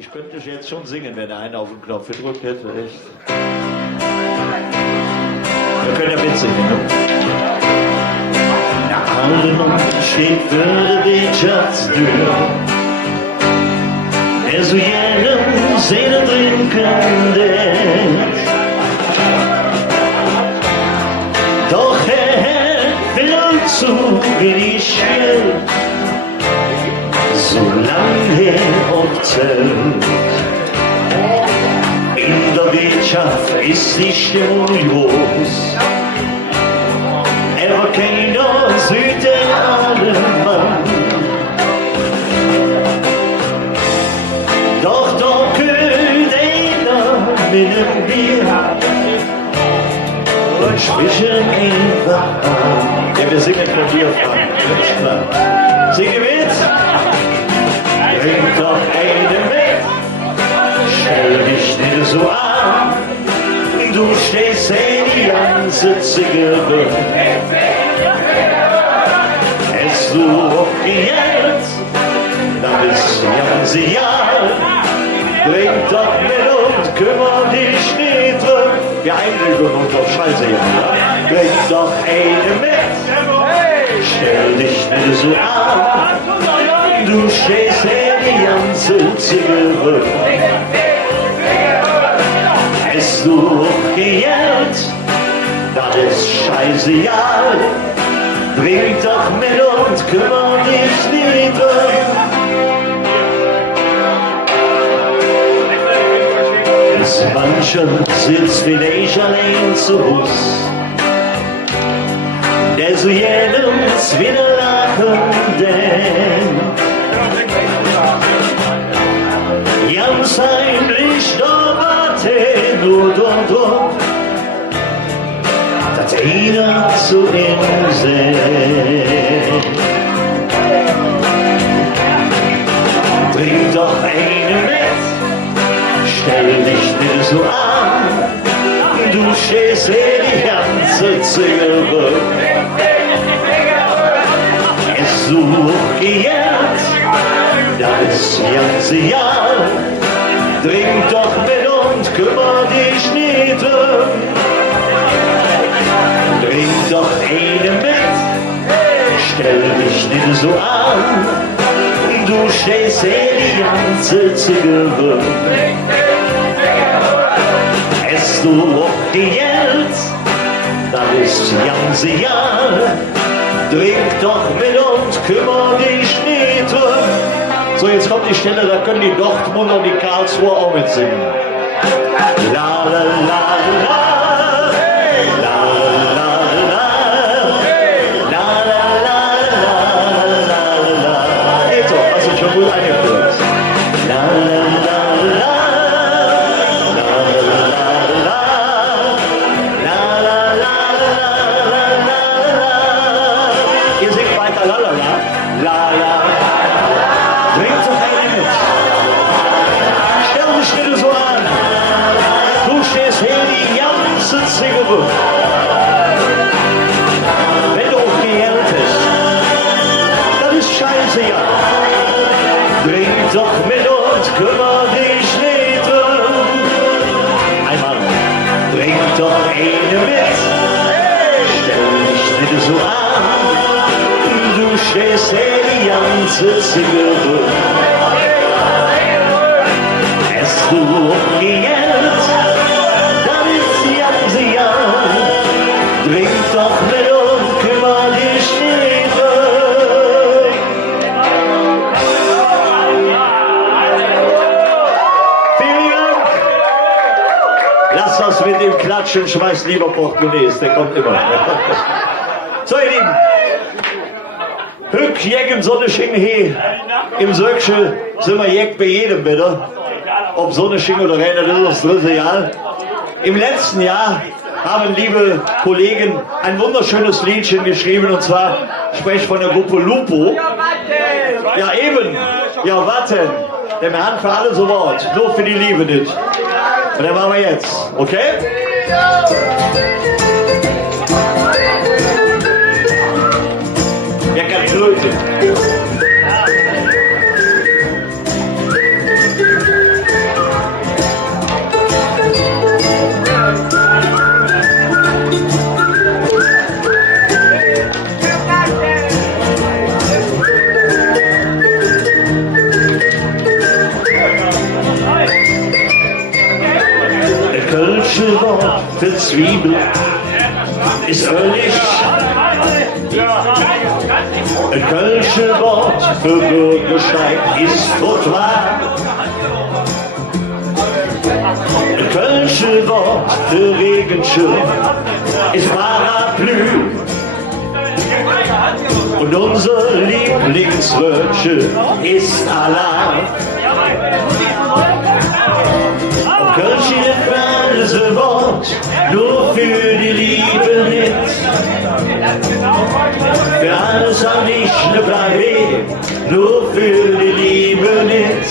Ich könnte jetzt schon singen, wenn der eine auf den Knopf gedrückt hätte, echt. Wir können ja mitsingen, ne? Nach allem steht für die Wirtschaftsdür, der so jedem Seele trinken lässt. Doch will uns zu wenig Geld, solange auf Zelt. In der Wirtschaft ist die Stimmung groß, aber keiner sieht den anderen Mann. Doch da könnte einer mit dem Bier und sprechen einfach an. Ja, wir singen von dir, Frank, ist klar. Singe mit! Bring doch eine mit, stell dich nicht so an, du stehst die ganze Zigarre. Es du aufgehört, dann ist das ganze Jahr. Bring doch mit und kümmer dich nicht drum. Wir einlügen uns auf Scheiße hier. Bring doch eine mit, stell dich nicht so an, du stehst die ganze Zigarre. Es du aufgehört, das ist scheißegal. Bring doch mit und kümmer dich nicht drum. Mancher sitzt vielleicht allein zu Hus, der so jedes wieder lachen denkt. Ganz heimlich da warten und dass einer zu ihm sagt. Trink doch eine mit, stell dich nicht so an, du stehst die ganze Zigarre. Es sucht gejagt, das ist ganze Jahr. Trink doch mit und kümmer dich nicht drum. Trink doch eine mit, stell dich nicht so an, du stehst die ganze Zigarre. Es du aufgehört, das ist ganze Jahr. Trink doch mit und kümmer dich nicht drum. So, jetzt kommt die Stelle, da können die Dortmunder und die Karlsruher auch mitsingen. La la la la, la la la, la la la, la la. Geht doch, hast du schon gut eingeführt. La la la la, la la la, la la la, la la. Ihr singt weiter la la la, la la. Bring doch eine mit. Stell dich nicht so an. Du stehst hier die ganze Zigarre. Wenn du aufgehört hast, dann ist scheiße, ja. Bring doch mit und kümmer dich nicht drum. Einmal. Bring doch eine mit. Stell dich nicht so an. Du stehst hier die ganze Zigarre. Es du aufgehört, dann ist die ganze Jahr. Trink doch mit und kümmer dich nicht drum. Vielen Dank. Lass das mit dem Klatschen, schmeiß lieber Portemonnaies, der kommt immer. So, ihr Lieben. Hück, Jäcken, Sonne, Sching, he. Im Söckchen sind wir Jäck bei jedem wieder. Ob Sonne, Sching oder Regen, das ist das dritte Jahr. Im letzten Jahr haben liebe Kollegen ein wunderschönes Liedchen geschrieben, und zwar, ich spreche von der Gruppe Lupo. Ja, eben. Ja, warten. Denn wir haben für alle so Wort. Nur für die Liebe nicht. Und dann machen wir jetzt. Okay? Wer kann die Leute? für Zwiebel ist völlig. Ein kölsche Wort für Bürgersteig ist Trottoir. Ein kölsche Wort für Regenschirm ist Parapluie. Und unser Lieblingswörtchen ist Alarm. Und Kölsch ist ein Wort nur für die Liebe nicht. Für alles an ich ne Plan B, nur für die Liebe nicht.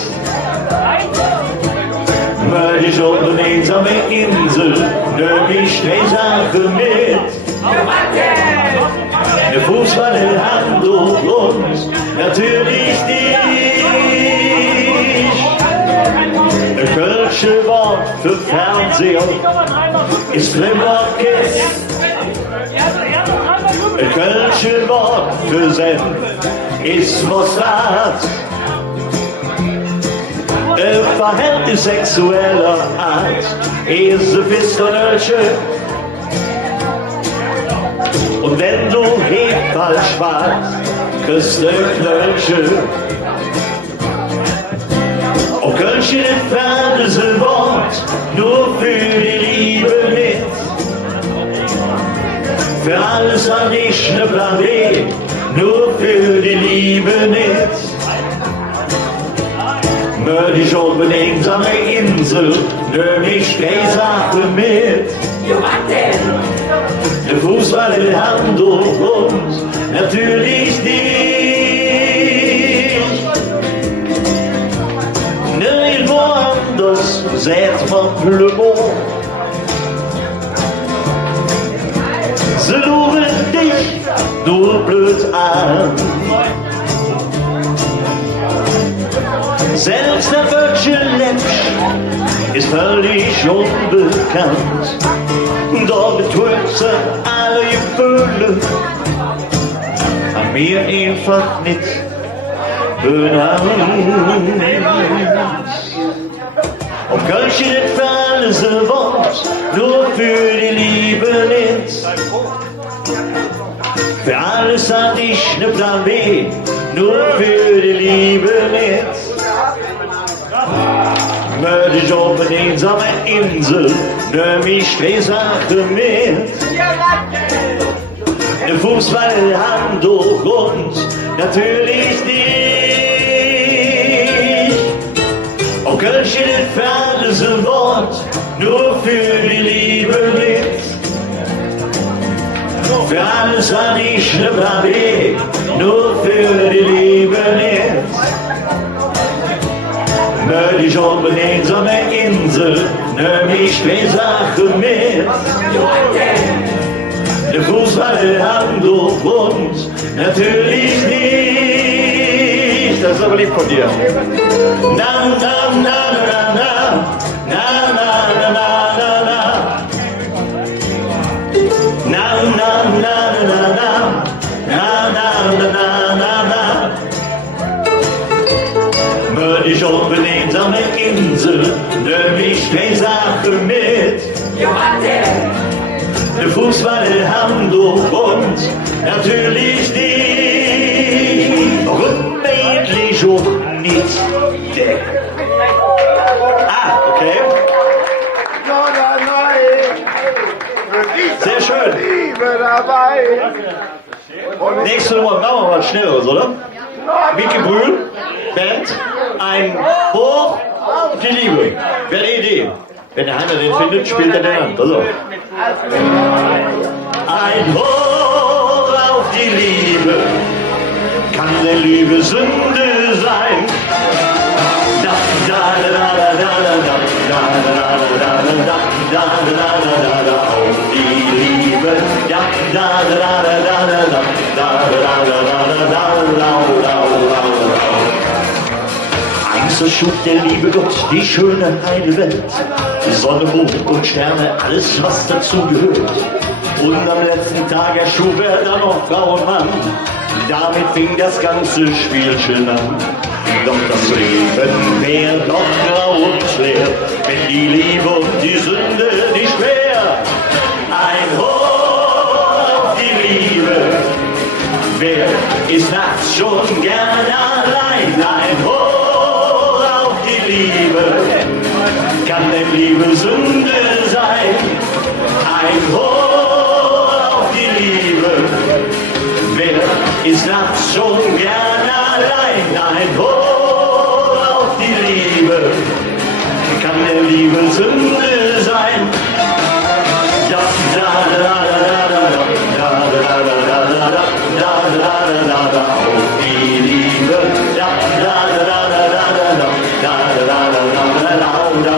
Weil ich auf eine einsame Insel, nimm ich die Sache mit. Der Fußball in Hand und natürlich dich. Ein kölsche Wort für Fernseher ist Flimmerkiss. Ein kölsche Wort für Senf ist Mostard. Ein Verhältnis sexueller Art ist ein Pistolöche. Und wenn du Hefall schwarz, kriegst du Knöllchen. Und Kölschchen ist ein Wort nur für die Liebe mit. Für alles an ich ne Plan B, nur für die Liebe mit. Mörd ich auf eine einsame Insel, nimm ich die Sache mit. Der Fußball in Hand und natürlich dich. Nirgendwo anders sieht man Le Mans. Sie luren dich nur blöd an. Selbst der Wörtchen Läppsch ist völlig unbekannt. Doch betrügt sie alle Gefühle, an mir einfach nicht benannt. Und Kölschchen entfallen ist ein Wort nur für die Liebe nicht. Für alles hatte ich ne Plan B, nur für die Liebe nicht. Mörd ich auf eine einsame Insel, nimm ich die Sache mit. Der Fußball, Hand durch uns, natürlich dich. Auch Kölschchen entfernt ist ein Wort, nur für die Liebe mit. Für alles hatte ich ne Plan B, nur für die Liebe nicht. Mörd ich auf eine einsame Insel, nimm ich die Sache mit. Der Fußball, Hand durch uns, natürlich nicht. Das ist aber lieb von dir. Na, na, na, na, na, na, na, na, na, na, na. Na, na, na, na, na, na, na, na, na, na. Mörd ich auf eine einsame Insel, nimm ich die Sache mit. Der Fußball, Hand durch uns, natürlich nicht. Unmädlich und nicht dick. Ah, okay. Sehr schön. Nächste Nummer, machen wir mal Schnelleres, oder? Vicky Brühl, Band, ein Hoch auf die Liebe. Wer eine Idee? Wenn der Heiner den findet, spielt er den an. Also. Ein Hoch auf die Liebe, kann eine Liebe Sünde sein. Da da da da da da da da da da da da da auf die Liebe. Da da da da da da da da da da da so schuf der liebe Gott die schöne heile Welt. Die Sonne, Mond und Sterne, alles was dazu gehört. Und am letzten Tag erschuf er dann noch Frau und Mann. Damit fing das ganze Spielchen an. doch das Leben wäre doch grau und schwer, wenn die Liebe und die Sünde nicht wär. Ein Hoch auf die Liebe, wer ist nachts schon gern allein? Ein Hoch auf die Liebe, kann denn Liebe Sünde sein? Ein Hoch auf die Liebe, wer ist nachts schon gern allein? Ein Hoch auf die Liebe, kann der Liebe Sünde sein? Da da da da da da da da da da da auf die Liebe, da da da da da da da da da.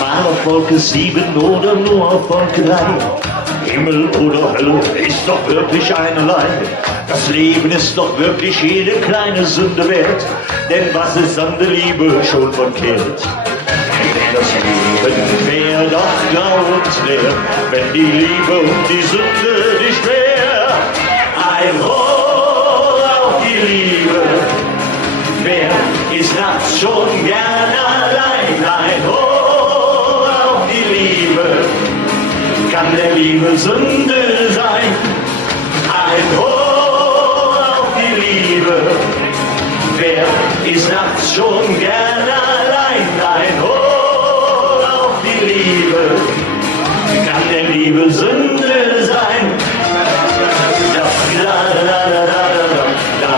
Mal auf Wolke 7 oder nur auf Wolke 3, Himmel oder Hölle ist doch wirklich einerlei. Das Leben ist doch wirklich jede kleine Sünde wert, denn was ist an der Liebe schon verkehrt? Das Leben wäre doch grau und leer, wenn die Liebe und die Sünde nicht wär. Ein Hoch auf die Liebe, wer ist nachts schon gern allein? Ein Hoch auf die Liebe, kann der Liebe Sünde sein? Ein Hoch auf die Liebe, wer ist nachts schon gern allein? Ein Hoch auf die Liebe, kann der Liebe Sünde sein? Da da da da da da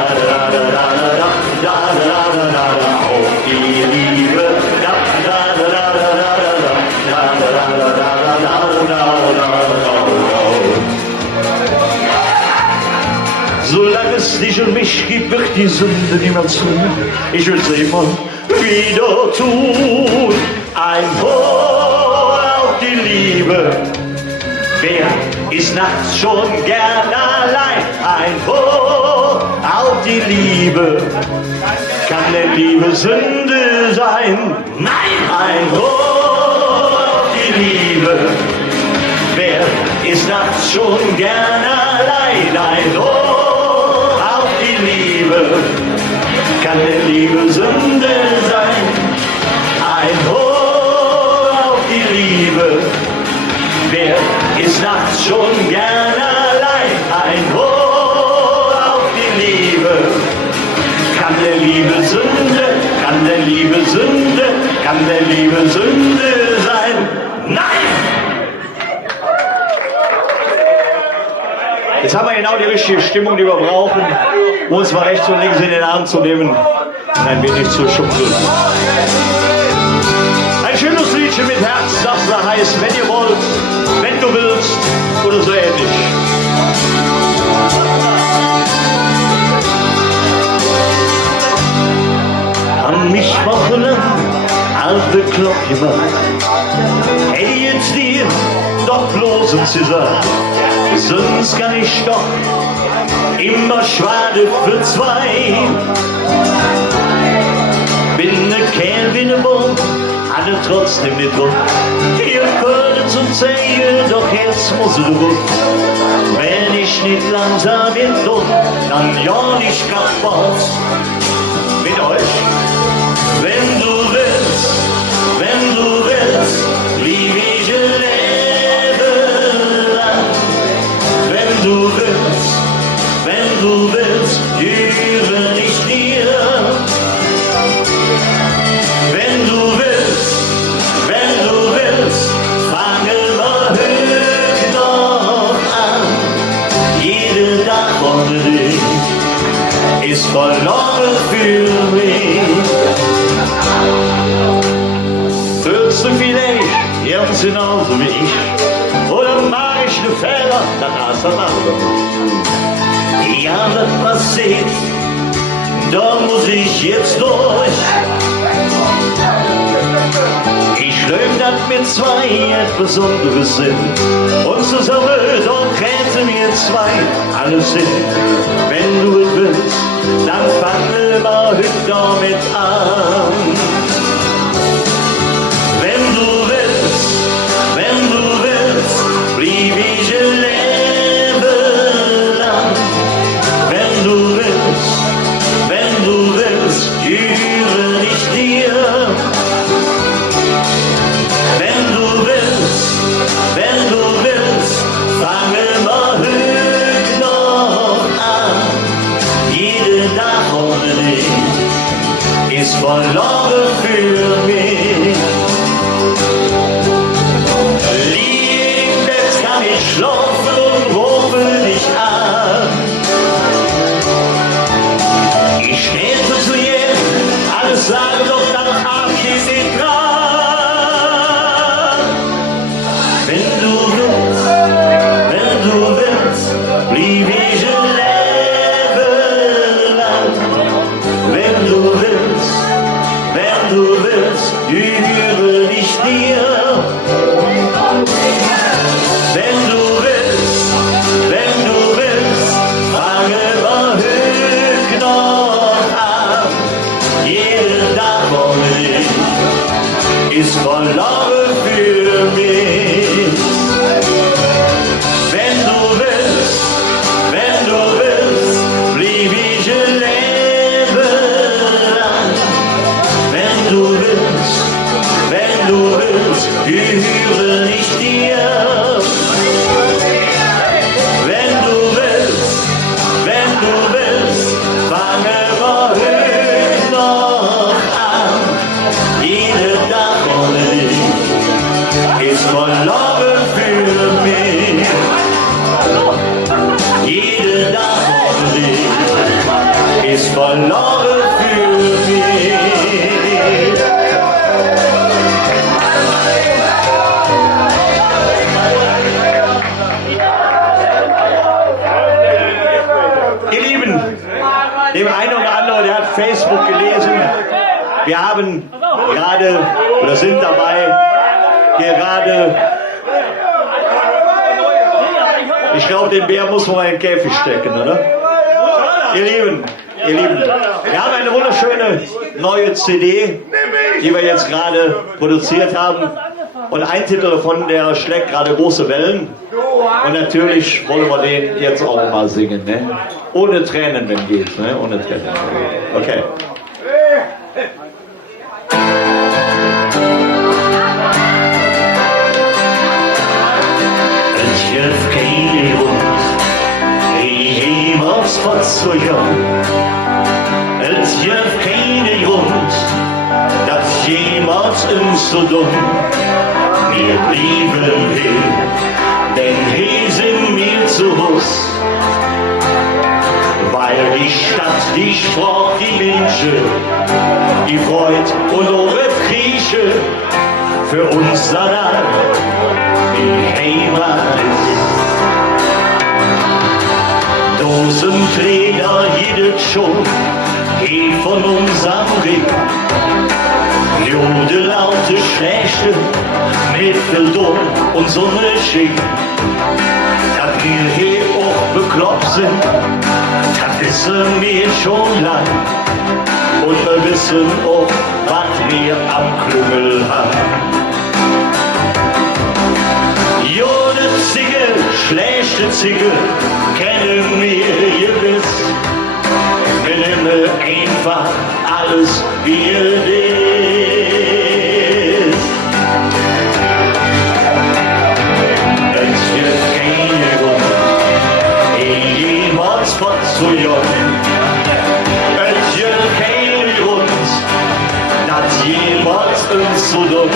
da da da auf die Liebe, da da da da da da da. Solange es dich und mich gibt, wird die Sünde niemals tun. Ich will sie immer wieder tun. Ein Hoch auf die Liebe, wer ist nachts schon gern allein? Ein Hoch auf die Liebe, kann der Liebe Sünde sein? Nein! Ein Hoch auf die Liebe, wer ist nachts schon gern allein? Ein Hoch auf die Liebe, kann der Liebe Sünde sein? Ein Hoch auf die Liebe, wer ist nachts schon gern allein? Ein Hoch auf die Liebe, kann der Liebe Sünde, kann der Liebe Sünde, kann der Liebe Sünde sein? Nein! Jetzt haben wir genau die richtige Stimmung, die wir brauchen, um uns mal rechts und links in den Arm zu nehmen und ein wenig zu schubsen. Ein schönes Liedchen mit Herz, das da heißt, wenn ihr wollt, wenn du willst oder so ähnlich. An mich wochenlang alte Glocke gemacht, hey jetzt dir doch bloß und sie sagt, sonst kann ich doch immer schade für zwei. Bin ne Kerl wie ne Wurm, alle trotzdem nicht rum. Ihr könnt zum Zählen, doch jetzt muss du gut. Wenn ich nicht langsam bin, dann ja nicht kaputt. Mit euch, wenn du willst, lieb ich ein Leben lang. Wenn du willst, gehöre ich dir. Wenn du willst, fange mal höher doch an. Jede Tag ohne dich ist verloren für mich. Fühlst du vielleicht ganz genauso wie ich? Oder mach ich ne Fehler, dann hast du ja, das passiert, da muss ich jetzt durch. Ich löb, dass wir zwei etwas Besonderes sind und zusammen doch hätten wir zwei alles sind. Wenn du es willst, dann fangen wir heute damit an. Wenn du willst, blieb ich ein Leben lang. Wenn du willst, verloren für mich. Lieg im Bett, kann ich schlafen und rufe dich an. Ich stehe zu dir, alles sage doch dann Abschied nicht dran. Wenn du willst, blieb ich ein Leben lang. Wenn du willst, gehöre ich dir. Wenn du willst, fange wir höch noch an. Jeder Tag ohne dich ist verloren für mich. Wenn du willst, blieb ich ein Leben lang. Wenn du willst, gehöre ich dir. Wenn du willst, fange wir höch noch an. Jeder Tag ohne dich ist verloren für mich. Jeder Tag ohne dich ist verloren für mich. Ihr Lieben, dem einen oder anderen, der hat Facebook gelesen. Wir haben gerade, oder sind dabei, ich glaube, den Bär muss man in den Käfig stecken, oder? Ihr Lieben, wir haben eine wunderschöne neue CD, die wir jetzt gerade produziert haben. Und ein Titel davon, der schlägt gerade große Wellen. Und natürlich wollen wir den jetzt auch mal singen, ne? Ohne Tränen, wenn geht, ne? Ohne Tränen. Okay. Het geeft geen rond, jemals wat zo jong. Het geeft geen rond, dat jemals uns so dumm. Wir blieben hier, denn hier sind wir zu Hus. Weil die Stadt, die Sport, die Menschen, die Freud und eure Grieche für uns daran die Heimat ist. Dosenträger, jedes schon, geht von uns am Ring. Jode, laute, schlechte, Mitteldumm und Sonne schick. Dass wir hier auch bekloppt sind, das wissen wir schon lang. Und wir wissen auch, was wir am Klüngel haben. Jode Zicke, schlechte Zicke, kennen wir gewiss. Wir nehmen einfach alles, wie es ist. Es gibt keine Grund, jemals fortzujagen. Es gibt keine Grund, dass jemals uns zu dumm.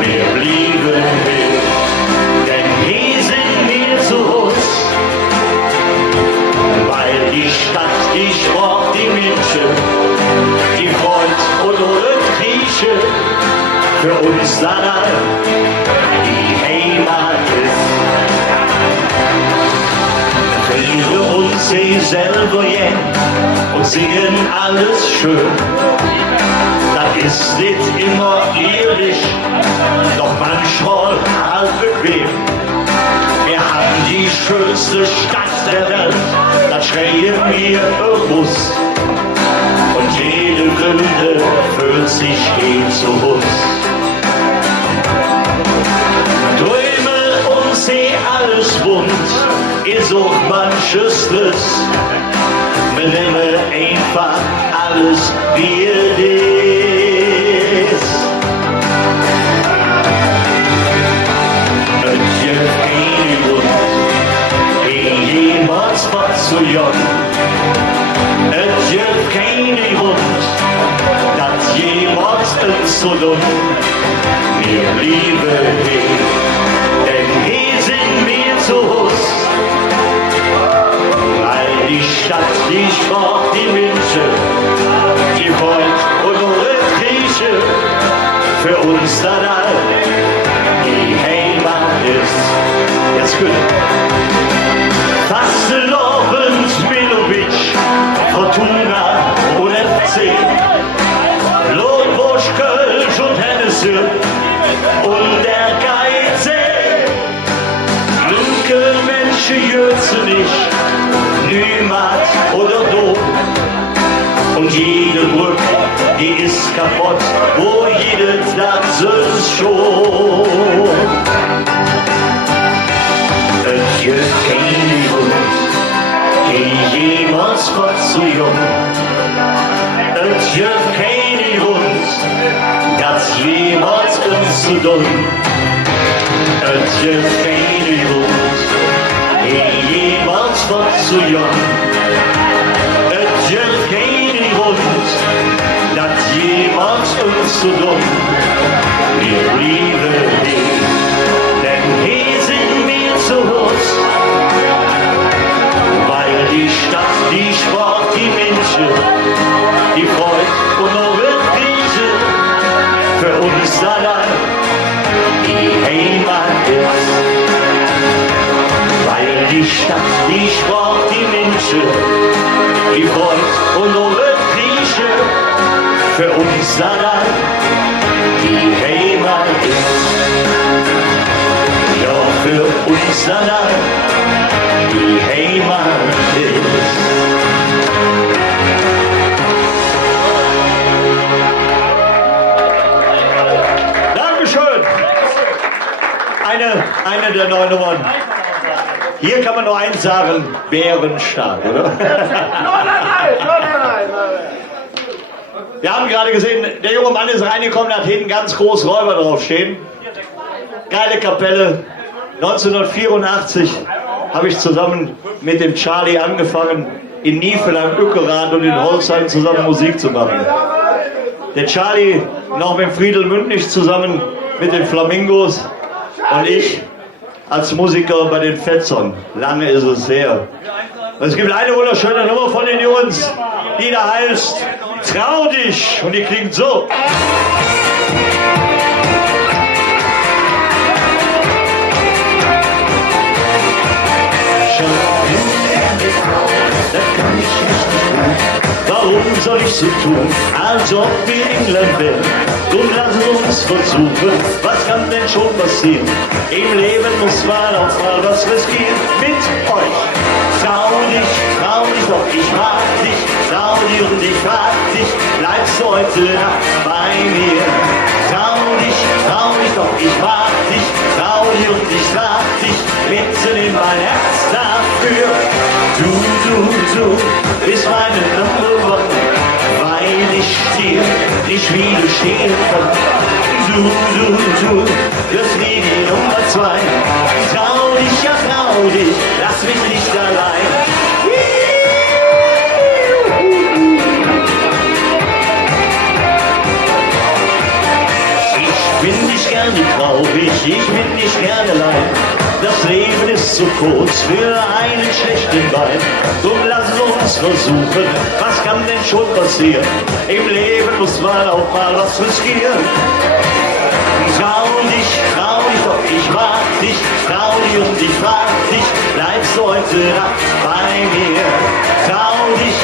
Wir blieben hier, denn hier sind wir zu Hus. Weil die Stadt, die Sport, die Menschen, die Freund und ohne Grieche für uns daran die Heimat ist. Friere uns sie selber jen und singen alles schön. Das ist nicht immer ehrlich, doch manchmal halt bequem. Wir haben die schönste Stadt der Welt, das schreien wir bewusst. Und jede Gründe fühlt sich hin zu uns. Träume und seh alles bunt, ihr sucht manches Lust. Wir nehmen einfach alles, wie es ist. Es gibt keine Grund, jemals was zu jagen. Es gibt keine Grund, uns so dumm, wir lieben dich, denn hier sind wir zu Hus. Weil die Stadt, die Sport, die Menschen, die Freund und unsere Grieche, für uns dann all die Heimat ist. Jetzt gut. Fasselobend, Milovic, Fortuna und FC, Lotbusch, Kölsch und Hennessy und der Geize. Linke Menschen jürzen nicht, Nümat oder Dom. Und jede Brücke, die ist kaputt, wo jede Platz ist schon. Es gibt keine Hund, die jemals Gott zu jung. Es gibt keine Hund, das jemals uns zu dumm. Es gibt keine Hund, die jemals Gott zu jung. Es gibt keine Hund, das jemals uns zu dumm. Wir lieben dich, denn hier sind wir zu Hus. Weil die Stadt, die Sport, die Menschen, die Freud und eure Krise für uns allein die Heimat ist. Weil die Stadt, die Sport, die Menschen, die Freud und eure Krise für uns allein die Heimat ist. Ja, für uns allein die Heimat ist. Dankeschön. Eine der neuen Nummern. Hier kann man nur eins sagen, bärenstark, oder? Wir haben gerade gesehen, der junge Mann ist reingekommen, hat hinten ganz groß Räuber draufstehen. Geile Kapelle. 1984 habe ich zusammen mit dem Charlie angefangen, in Niefelheim, Ückerath und in Holzheim zusammen Musik zu machen. Der Charlie noch mit Friedel Mündnich zusammen mit den Flamingos und ich als Musiker bei den Fetzern. Lange ist es her. Und es gibt eine wunderschöne Nummer von den Jungs, die da heißt Trau dich, und die klingt so. Das kann ich nicht tun. Warum soll ich so tun, als ob wir England wären? Drum lassen uns versuchen, was kann denn schon passieren? Im Leben muss man auch mal was riskieren mit euch. Trau dich doch, ich mag dich. Trau dich und ich frag dich, bleibst du heute Nacht bei mir? Trau dich doch, ich mag dich. Trau dich und ich frag dich, mitten in mein Herz dafür. Du bist meine Number One, weil ich dir nicht widerstehen kann. Du wirst nie die Nummer 2. Trau dich, ja trau dich, lass mich nicht allein. Ich bin nicht gerne traurig, ich bin nicht gerne allein. Das Leben ist zu kurz für einen schlechten Wein. Drum lass uns versuchen, was kann denn schon passieren? Im Leben muss man auch mal was riskieren. Trau dich doch, ich mag dich. Trau dich und ich frag dich, bleibst du heute Nacht bei mir? Trau dich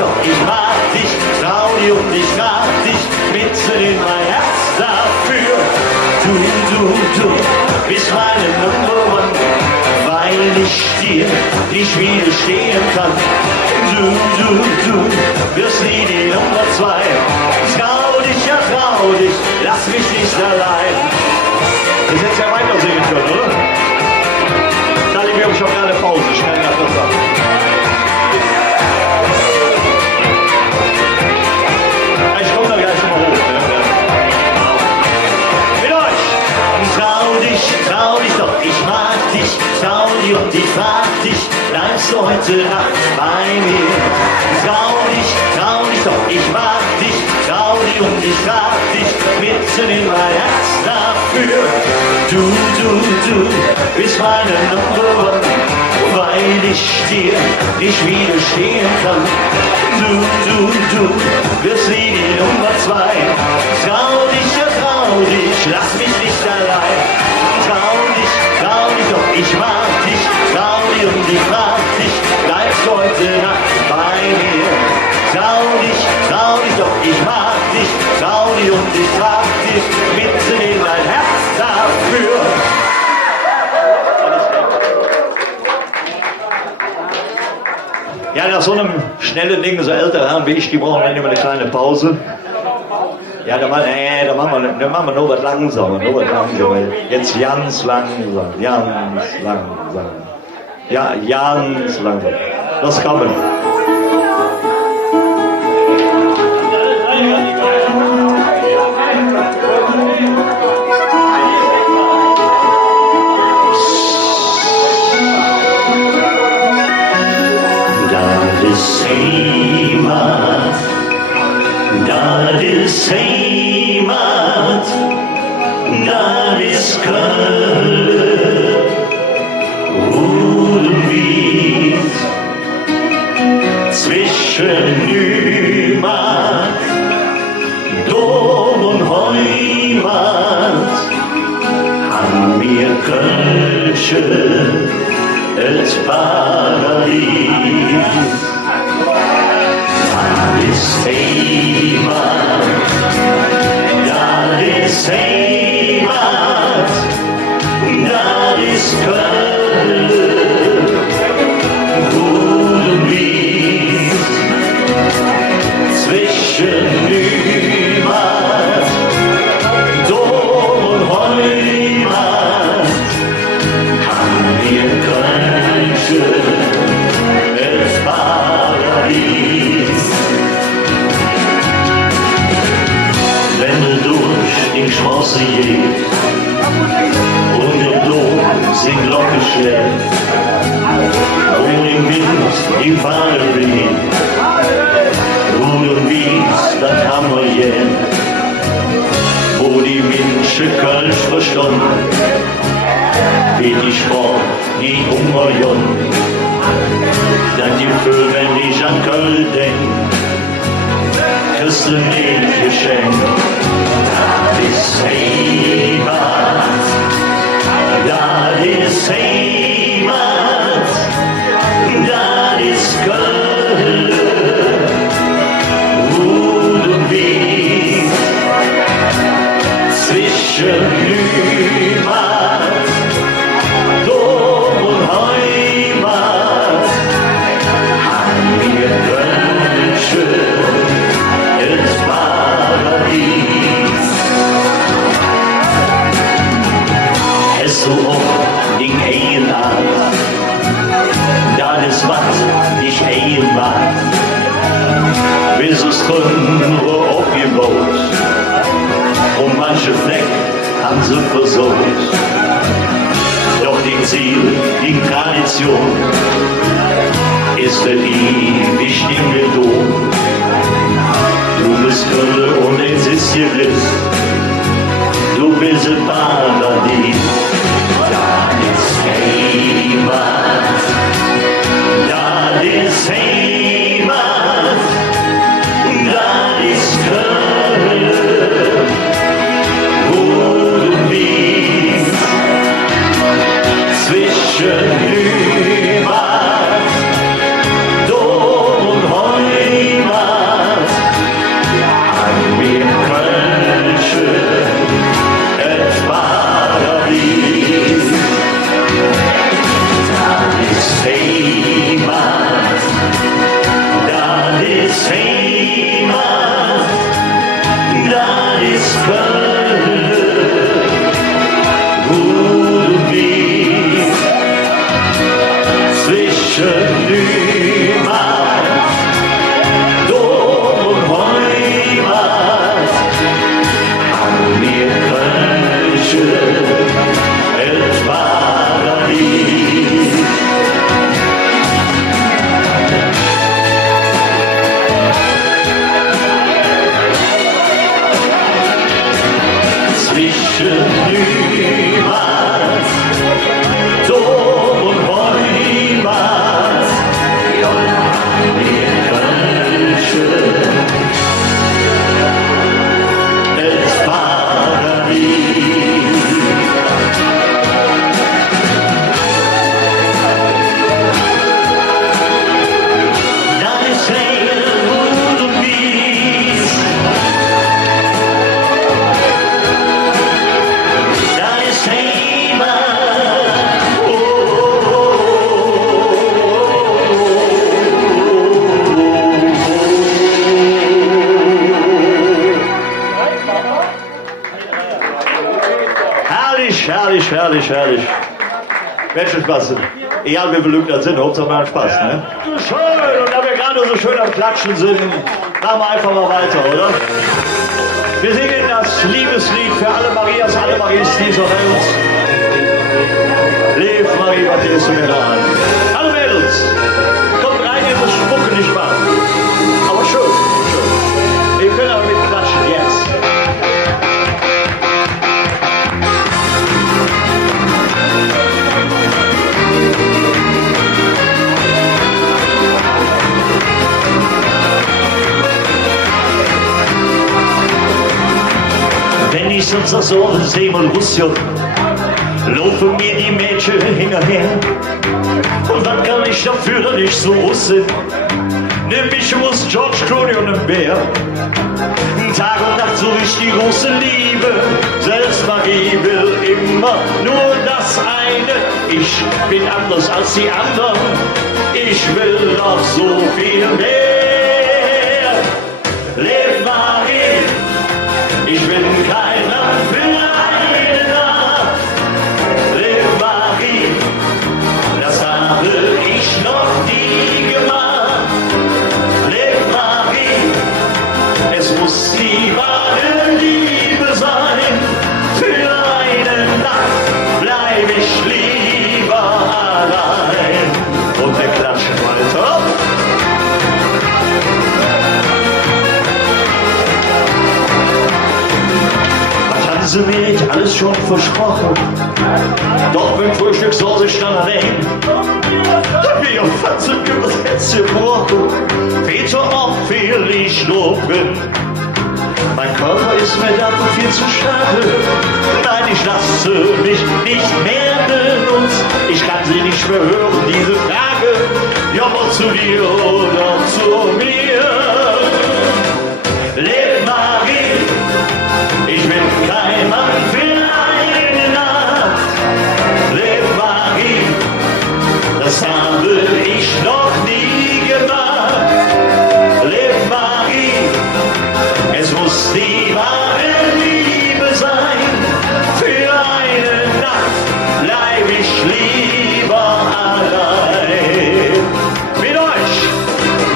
doch, ich mag dich. Trau dich und ich frag dich, mitten in mein Herz dafür. Du bist meine Number One, weil ich dir nicht widerstehen kann. Du wirst nie die Nummer 2. Trau dich, ja trau dich, lass mich nicht allein. Das hätte ja weiter singen können, oder? Charlie, wir haben schon gerade Pause, schnell nach das ab. Ich komme da gleich mal hoch. Mit euch! Trau dich doch, ich mag dich. Trau dich und ich frag dich, bleibst du heute Nacht bei mir? Trau dich doch, ich mag dich. Trau dich und ich frag dich mitten in mein Herz dafür. Du bist meine Number One, weil ich dir nicht widerstehen kann. Du wirst nie die Nummer 2. Trau dich, ja trau dich, lass mich nicht allein. Trau dich, doch ich mag dich. Trau dich und ich frag dich, bleibst heute Nacht bei mir. Trau dich, doch ich mag dich. Trau dich und ich frag dich, mitten in mein Herz dafür. Ja, nach so einem schnellen Ding, so ältere Herren wie ich, die brauchen dann immer eine kleine Pause. Ja, dann machen wir nur was langsamer, Jetzt ganz langsam, Ja, ganz langsam. Das kann man. Dat is Heimat, dat is Köln, Rud und Wies, zwischen Nümark, Dom und Heimat, haben wir Kölsche, das Paradies. Dat is Heimat, dat is Köln, Rud und Wies, zwischen Nümark, Dom und Heimat, haben wir Kölsche, das Paradies. Wenn du durch die Straße gehst und im Dom sind Glocke schlägt und im Wind die Fahne weht, Rud und Wies, das haben wir jetzt, wo die Menschen Kölsch verstanden, wie die Sprache, die Hummerjon, dann die Vögel, wenn ich an Köln denk, kriegst du nicht geschenkt. Dat is Heimat, dat is Heimat, dat is Köln, Rud und Wies, zwischen Nümark, Dom und Heimat, haben wir Kölsche, das Paradies. Hast du auch die Eigenart, das ist was ich eigen war. Bis es können wir aufgebaut und manche Fleck haben sie versorgt. Doch die Ziel, die Tradition ist der ewig stimme Dom. Du bist Köln und es ist gewiss, du bist ein Paradies. Dat is Heimat, dat is Heimat, dat is Köln, Rud und Wies, zwischen Nümark, Dom und Heimat, haben wir Köln. Herrlich, herrlich. Wird schon Spaß. Egal wie belügt das sind, Hauptsache mal Spaß, ne? Schön, und da wir gerade so schön am Klatschen sind, machen wir einfach mal weiter, oder? Wir singen das Liebeslied für alle Marias dieser Welt. Leb Marie, was gehst du mir da an? Alle Mädels, kommt rein in das Spucken, nicht wahr? Aber schön, schön. Wir können aber mit klatschen, jetzt. Wenn ich sonst so sehe mal Russia, laufen mir die Mädchen hinterher. Und was kann ich dafür, dass ich so Russe? Nämlich muss George Clooney und ein Bär. Tag und Nacht suche ich die große Liebe. Selbst Marie will immer nur das eine. Ich bin anders als die anderen. Ich will noch so viel mehr. Leb Marie, ich bin kein Mann für eine Nacht. Leb Marie, das habe ich noch nie gemacht. Leb Marie, es muss die wahre Liebe sein. Für eine Nacht bleib ich lieber allein. Und wir klatschen weiter. Sie mir nicht alles schon versprochen, doch beim Frühstück soll sich dann erwähnen. Wie auf Fatzen übers Herz gebrochen, viel zu oft fehl ich loben. Mein Körper ist mir dafür viel zu schade. Nein, ich lasse mich nicht mehr benutzen. Ich kann sie nicht mehr hören, diese Frage. Ja, ob zu dir oder zu mir. Leb Marie, ich bin kein Mann für eine Nacht. Leb Marie, das habe ich noch nie gemacht. Leb Marie, es muss die wahre Liebe sein. Für eine Nacht bleib ich lieber allein. Mit euch!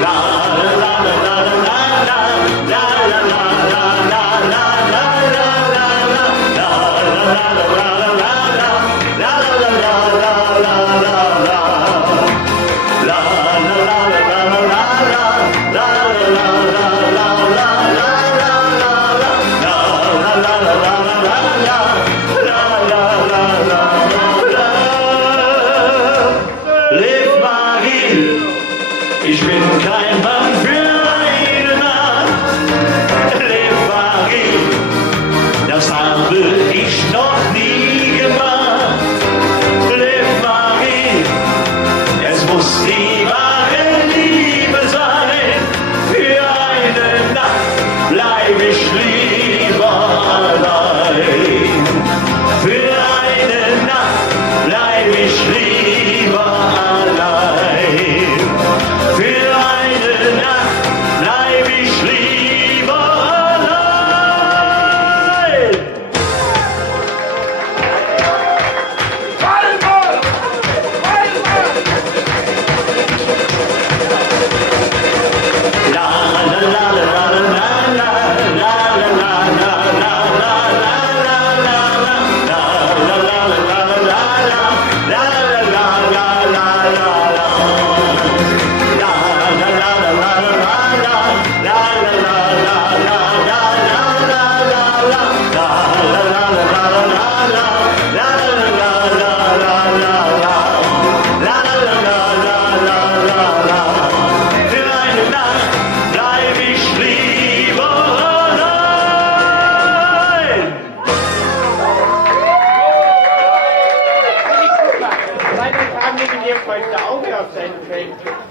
La la la la la la la la la la la Leb Marie, ich bin kein Mann für eine Nacht. Leb Marie, das habe ich noch nie gemacht. Leb Marie, es muss die wahre Liebe sein. Für eine Nacht bleib ich lieber allein. Für eine Nacht bleib ich lieber allein. Für eine Nacht bleib ich lieber allein.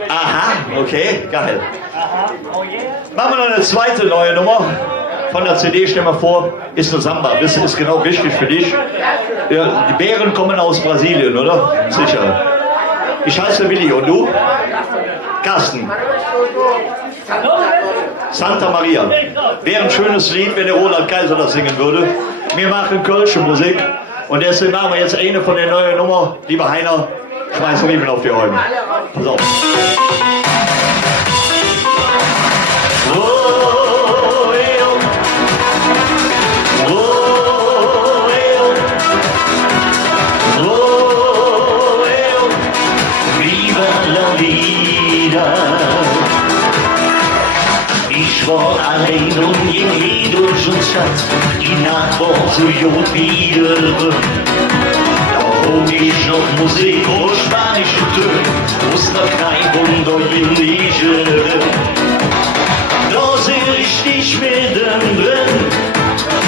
Aha, okay, geil. Machen wir noch eine zweite neue Nummer von der CD, stell mal vor, ist eine Samba, das ist genau richtig für dich. Ja, die Bären kommen aus Brasilien, oder? Sicher. Ich heiße Willi, und du? Carsten. Santa Maria. Wäre ein schönes Lied, wenn der Roland Kaiser das singen würde. Wir machen kölsche Musik. Und deswegen machen wir jetzt eine von der neuen Nummer. Lieber Heiner, schmeiß Riemen auf die Häume. Pass auf. Ich war allein und ging durch die Stadt, die Nacht war so jung wie irre. Da hob ich noch Musik und spanische Töne, aus der Kneipe und der Jüngliche. Da seh ich dich mittendrin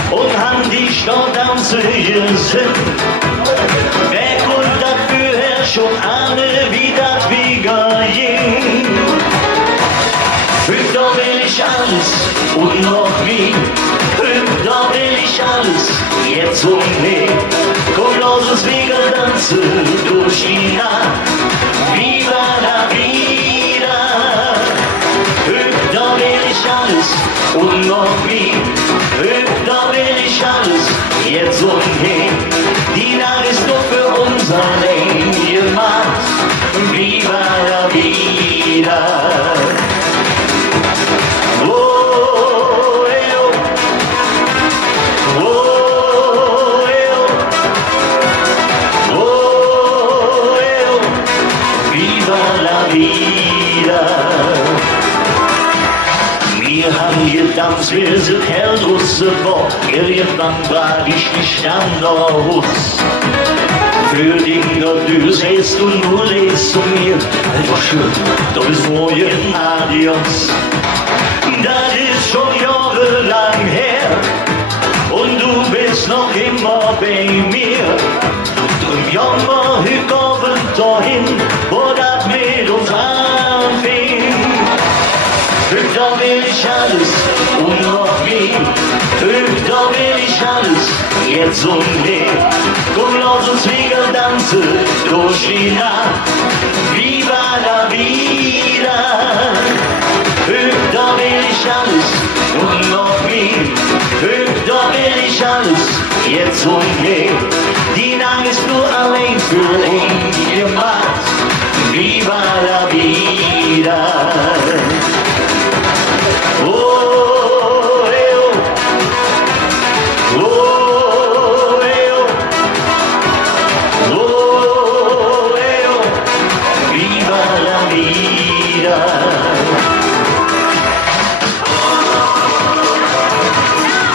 und han dich dort am Sehen. Weg und dafür schon alle, wie das wieder ging. Da will ich alles und noch wie, da will ich alles, jetzt und nie. Komm, lass uns wieder tanzen durch die Nacht, viva la vida. Da will ich alles und noch wie, da will ich alles, jetzt und nie. Die Nacht ist nur für uns allein gemacht, viva la vida. Wir haben getanzt, wir sind Hellrusse vor. Irgendwann war ich nicht anders. Für dich, du sehst und du lässt zu mir. Einfach schön, doch bis morgen, adios. Das ist schon jahrelang her. Und du bist noch immer bei mir. Drum jammer ich abend dahin, wo das mit uns anfing. Da will ich alles und noch wie, da will ich alles, jetzt und nie. Komm, lass uns wieder tanzen durch die Nacht, viva la vida. Da will ich alles und noch wie, da will ich alles, jetzt und nie. Die Nacht ist nur allein für uns gemacht, viva la vida.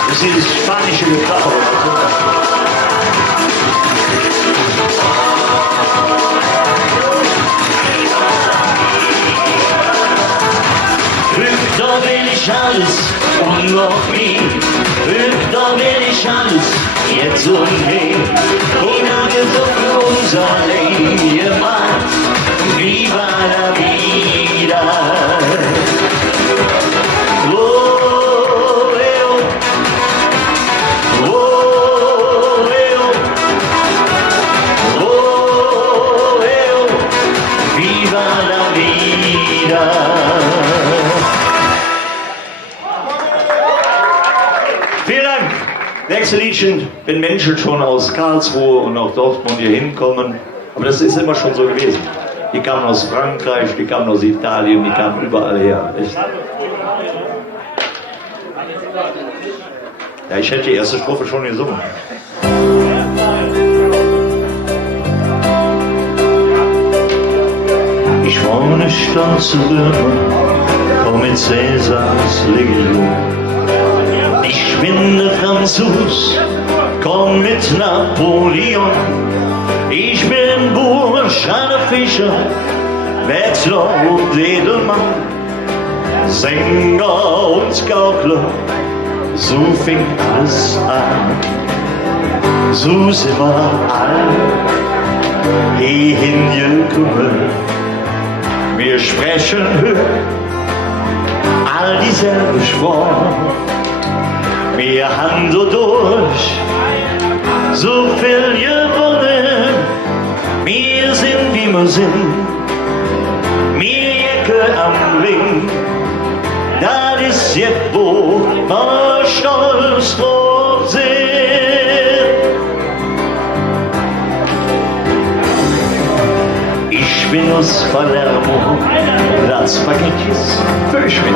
Das ist dieses spanische Gekracher. Da will ich alles und noch wie, da will ich alles, jetzt und nie. Die Nacht ist für uns allein gemacht, viva la vida. Viva la vida. Vielen Dank. Nächste Liedchen, wenn Menschen schon aus Karlsruhe und auch Dortmund hier hinkommen. Aber das ist immer schon so gewesen. Die kamen aus Frankreich, die kamen aus Italien, die kamen überall her. Echt. Ja, ich hätte die erste Strophe schon gesungen. Ich war nicht stolz zu Römer, komm mit Cäsars Legion. Ich bin der Franzos, komm mit Napoleon. Ich bin Bursch, Fischer, Wetzler und Edelmann, Sänger und Gaukler, so fing alles an. So sind wir all hierhin gekommen. Wir sprechen all dieselbe Sprache. Wir haben so durch so viel gewonnen. Wir sind wie wir sind. Wir Jacke am Ring. Das ist jetzt, wo wir stolz drauf sind. bin aus Palermo, das Spaghetti ist verschwindet.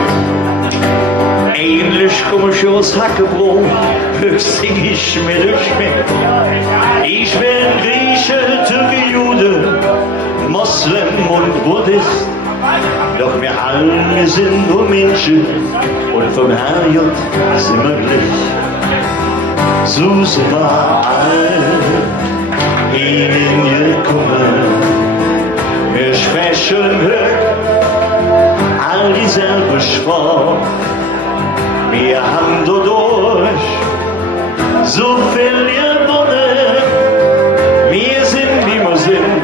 Ähnlich komme ich aus Hackebrot, höchst sing ich mir durch mich. Ich bin Grieche, Türke, Jude, Moslem und Buddhist. Doch wir alle sind nur Menschen und vom Herrgott sind wir gleich. So sind wir alle hingekommen. Wir sprechen all dieselbe Sprache. Wir haben dadurch so viel gewonnen. Wir sind, wie wir sind.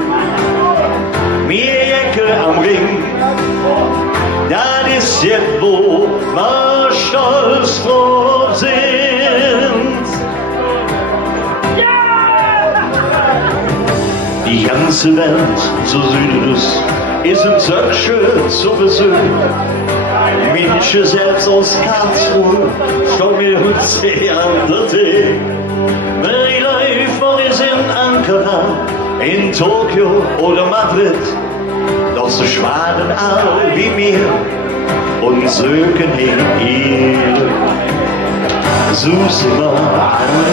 Wir Ecke am Ring. Das ist jetzt, wo wir stolz drauf sind. Die ganze Welt, so südlich, ist in solche zu besuchen. Manche selbst aus Karlsruhe, schau mir uns sehr an der Tee. Die Läufer sind Ankara, in Tokio oder Madrid. Doch so schwaden alle wie mir und söken hin ihr. So sind wir alle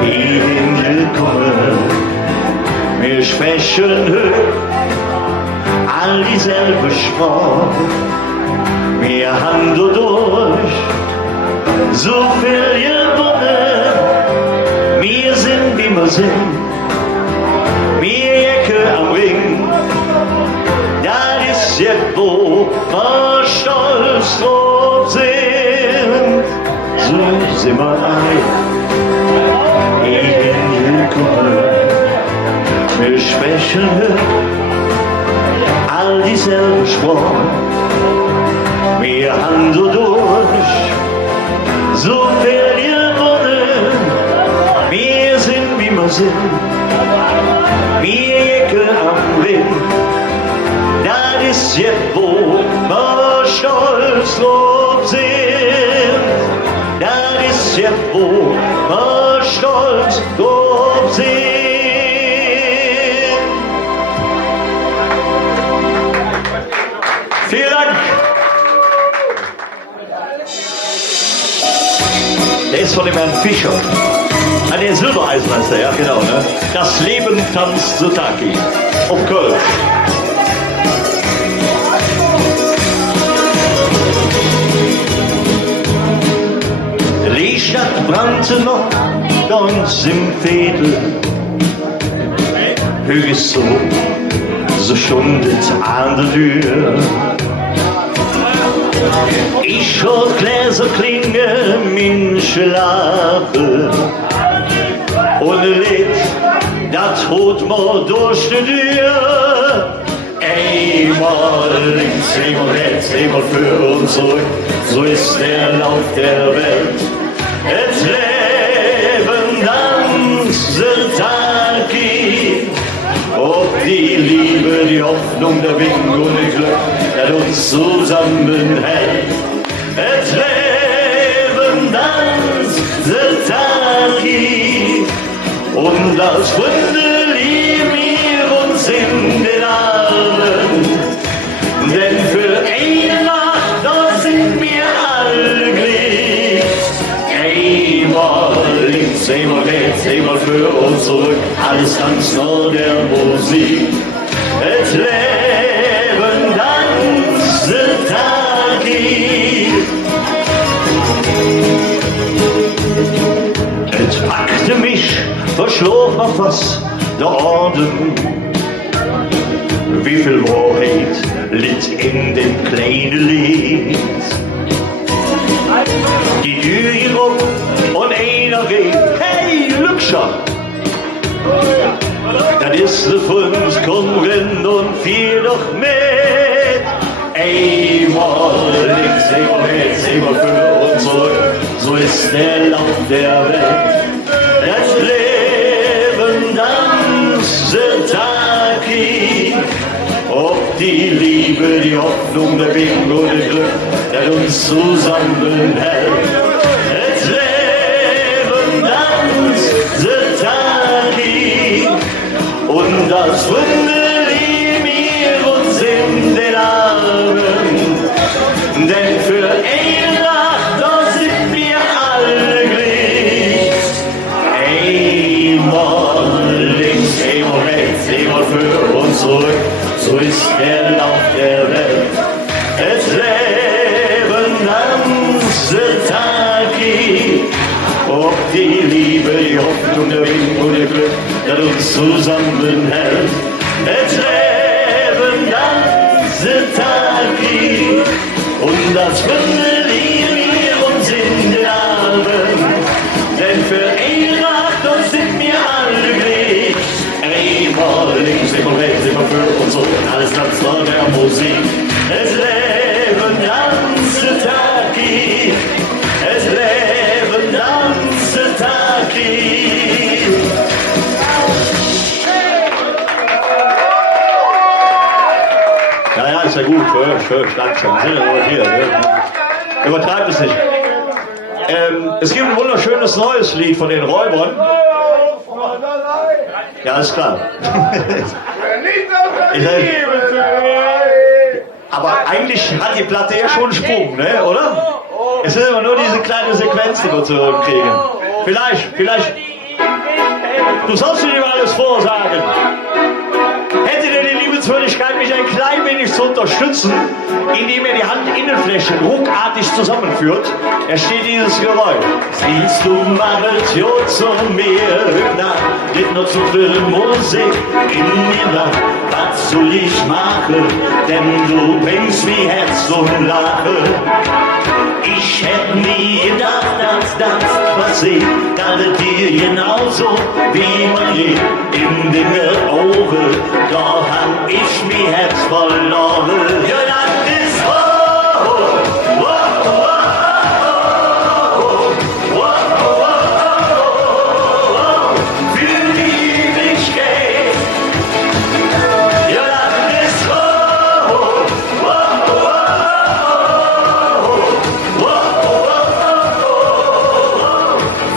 hingekommen. Wir sprechen all dieselbe Sprache. Wir haben dadurch so viel gewonnen. Wir sind, wie wir sind. Wir Ecke am Ring. Das ist jetzt, wo wir stolz drauf sind. So sind wir alle hingekommen. Wir sprechen all dieselbe Sprache. Wir haben dadurch so viel gewonnen. Wir sind, wie wir sind. Wir Ecke am Ring. Das ist jetzt, wo wir stolz drauf sind. Das ist jetzt, wo wir stolz drauf sind. Vielen Dank. Der ist von dem Herrn Fischer. Der Silbereisenmeister, ja genau. Ne? Das Leben tanzt Sotaki. Auf Kölsch. Die Stadt brannte noch ganz im Veedel. Höchst so stundet an der Tür. Ich hör Gläser klingen, Menschen lachen. Und Lied, das holt mir durch die Tür. Einmal links, einmal rechts, einmal für und zurück. So ist der Lauf der Welt. Das Leben tanzt Sotaki. Ob die Liebe, die Hoffnung, der Wink und das Glück, das uns zusammenhält. Das Leben tanzt Sotaki. Und als Freunde lieben wir uns in den Armen. Denn für eine Nacht, da sind wir alle glücklich. Einmal links, einmal rechts, einmal für uns zurück. Alles ganz nur der Musik. Das Leben tanzt Sotaki. Es packte mich, verschlug mir fast der Orden. Wie viel Wahrheit liegt in dem kleinen Lied? Die Tür geht rum und einer geht, hey, Lückscher! Das ist der Fünf, komm, renn und fiel doch mit. Einmal links, einmal rechts, einmal für und zurück. So ist der Lauf der Welt. Das Leben tanzt Sotaki. Ob die Liebe, die Hoffnung, der Wink und das Glück, das uns zusammenhält. Das Leben tanzt Sotaki. Und das Wunder Denn für eine Nacht, da sind wir alle gleich. Einmal links, einmal rechts, einmal für und zurück, so ist der Lauf der Welt. Es leben ganze Tage, ob die Liebe, die Hoffnung, der Wind und der Glück, das uns zusammenhält. Es leben ganze Tage, und als verlieren wir uns in den Armen. Denn für eine Nacht, dort sind wir alle gleich. Einmal links, einmal rechts, immer für uns und alles tanzt vor der Musik. Es leben ganze Tage, es leben ganze Tage. Ja, ist ja gut, für langsam. Sind aber hier, übertreibt es nicht. Es gibt ein wunderschönes neues Lied von den Räubern. Ja, ist klar. Aber eigentlich hat die Platte ja schon einen Sprung, ne, oder? Es sind immer nur diese kleine Sequenz, die wir zu hören kriegen. Vielleicht. Du sollst dir nicht alles vorsagen. Hätte der die Liebenswürdigkeit, mich ein klein wenig zu unterstützen, indem er die Handinnenflächen ruckartig zusammenführt, entsteht dieses Geräusch. Siehst du, machst jo zu mir, na, nicht nur zu viel Musik in mir nach. Was soll ich machen, denn du bringst mir Herz zum Lachen. Ich hätte nie gedacht, dass das passiert, dass es dir genauso wie man je in den Augen, doch hab ich mir Herz verloren. Ja, das ist für die ich geh. Ja, das ist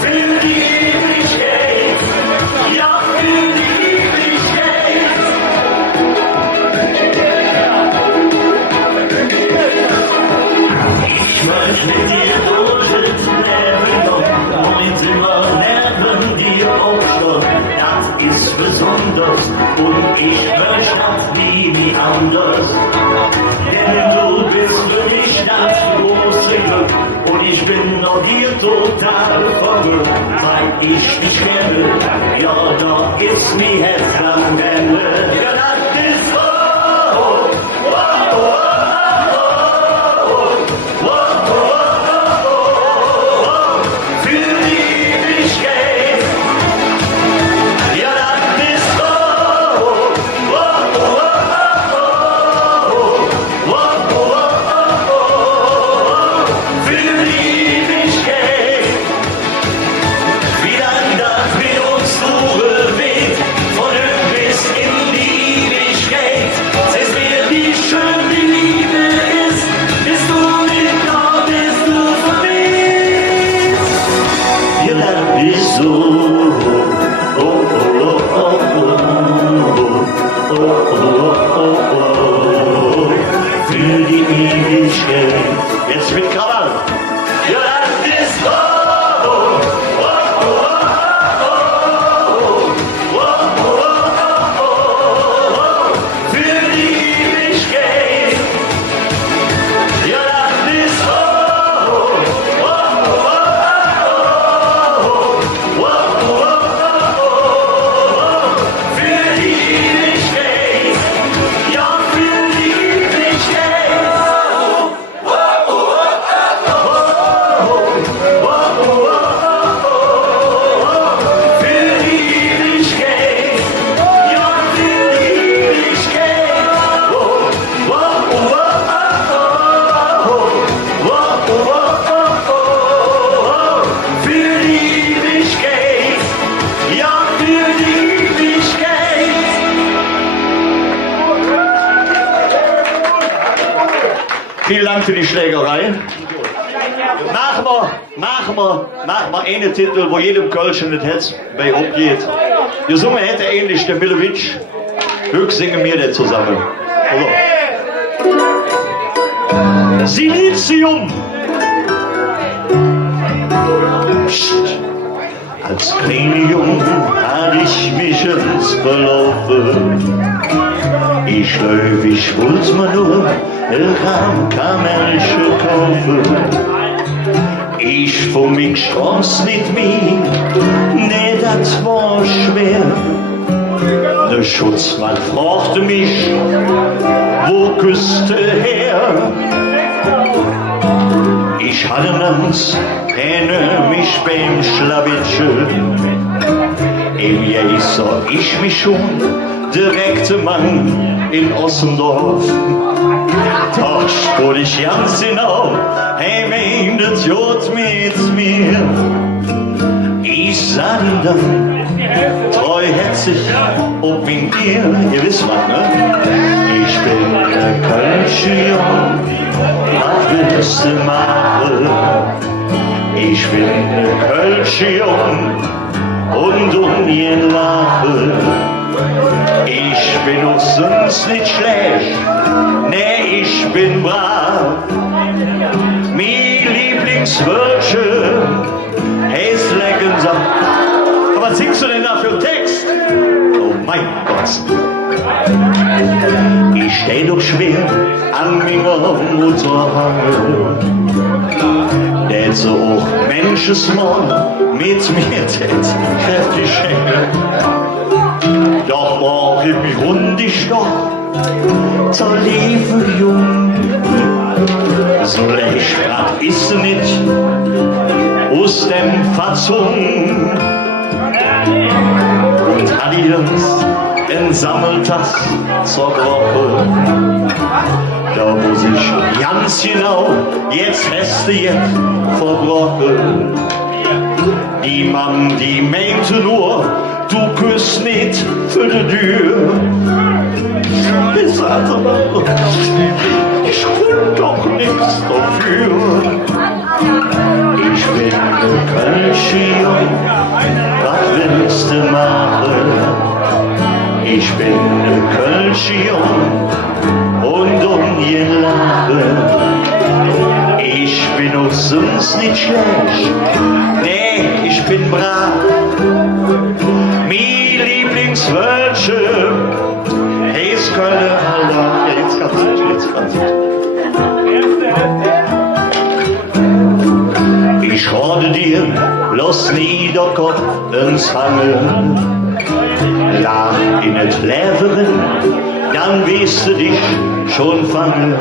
für die ich geh. Ja, für die ich geh. Ich möchte mit dir durch das Leben gehen, und immer neben dir aufstehen. Das ist besonders, und ich möchte das nie anders. Denn du bist für mich das große Glück, und ich bin noch dir total verrückt. Seit ich dich kenne, ja, doch ist mir Herz am Ende. Ja, das ist für die ich geh. Ja, das ist für die ich geh. Wie lang das mit uns nur bewegt, von bis in die ich geh. Seh's mir, wie schön die Liebe ist, bist du nicht da, bist du vermisst. Ja, das bist du. Für die Ewigkeit. Jetzt mit Krawall. Ja, das ist für die Ewigkeit. Ja, das ist für die Ewigkeit. Ja, für die Ewigkeit. Für die Ewigkeit. Ja, für die Ewigkeit. Für die Ewigkeit. Ja, für die Ewigkeit. Vielen Dank für die Schlägerei. Machen wir einen Titel, wo jedem Kölschen das Herz bei abgeht. Gesungen hätte ähnlich der Milovic. Höchst singen wir das zusammen. Also. Silizium. Psst. Als kleiner Jung hatte ich mich ins verlaufen. Ich wollte mir nur Kamelche kaufen. Ich von mich strom's nicht mehr, nee, das war schwer. Der Schutzmann fragte mich, wo küsste her? Ich hatte Angst, mich beim Schlawitschen. Im Jahr sah ich mich schon, direkte Mann in Ossendorf. Da spür ich ganz genau, hey, mein, das jod mit mir. Ich sah ihn dann, treuherzig, ob in dir, ihr wisst was, ne? Ich bin der Kölsche Jung, was willst du machen? Ich bin der Kölsche Jung und ihr Lachen. Ich bin auch sonst nicht schlecht, nee, ich bin brav. Mein Lieblingswörtchen heißt Leckensam. Aber was singst du denn da für einen Text? Oh mein Gott. Ich steh doch schwer an meiner Mutterhange. Der so auch Menschensmann mit mir tät kräftig schenken. Doch brauch ich mich rundig doch zur Liebe jung. So leicht grad ist nicht aus dem Fassung. Und hat ich uns entsammelt das zur Glocke. Da muss ich ganz genau, jetzt hast du jetzt verbrochen. Die Mann, die meinte nur, du küsst nicht für die Tür. Ich sagte mal, ich will doch nichts dafür. Ich bin der Kölsche Jung, was willst du machen? Ich bin der Kölsche Jung und ihr Lachen. Ich bin auch sonst nicht schlecht, nee, ich bin brav. Mein Lieblingswörtchen heißt Kölner Allah. Ja, jetzt kannst du, jetzt kannst du. Ich rate dir, lass nie der Kopf ins Hangen. Lach in das Leben, dann wirst du dich schon fangen.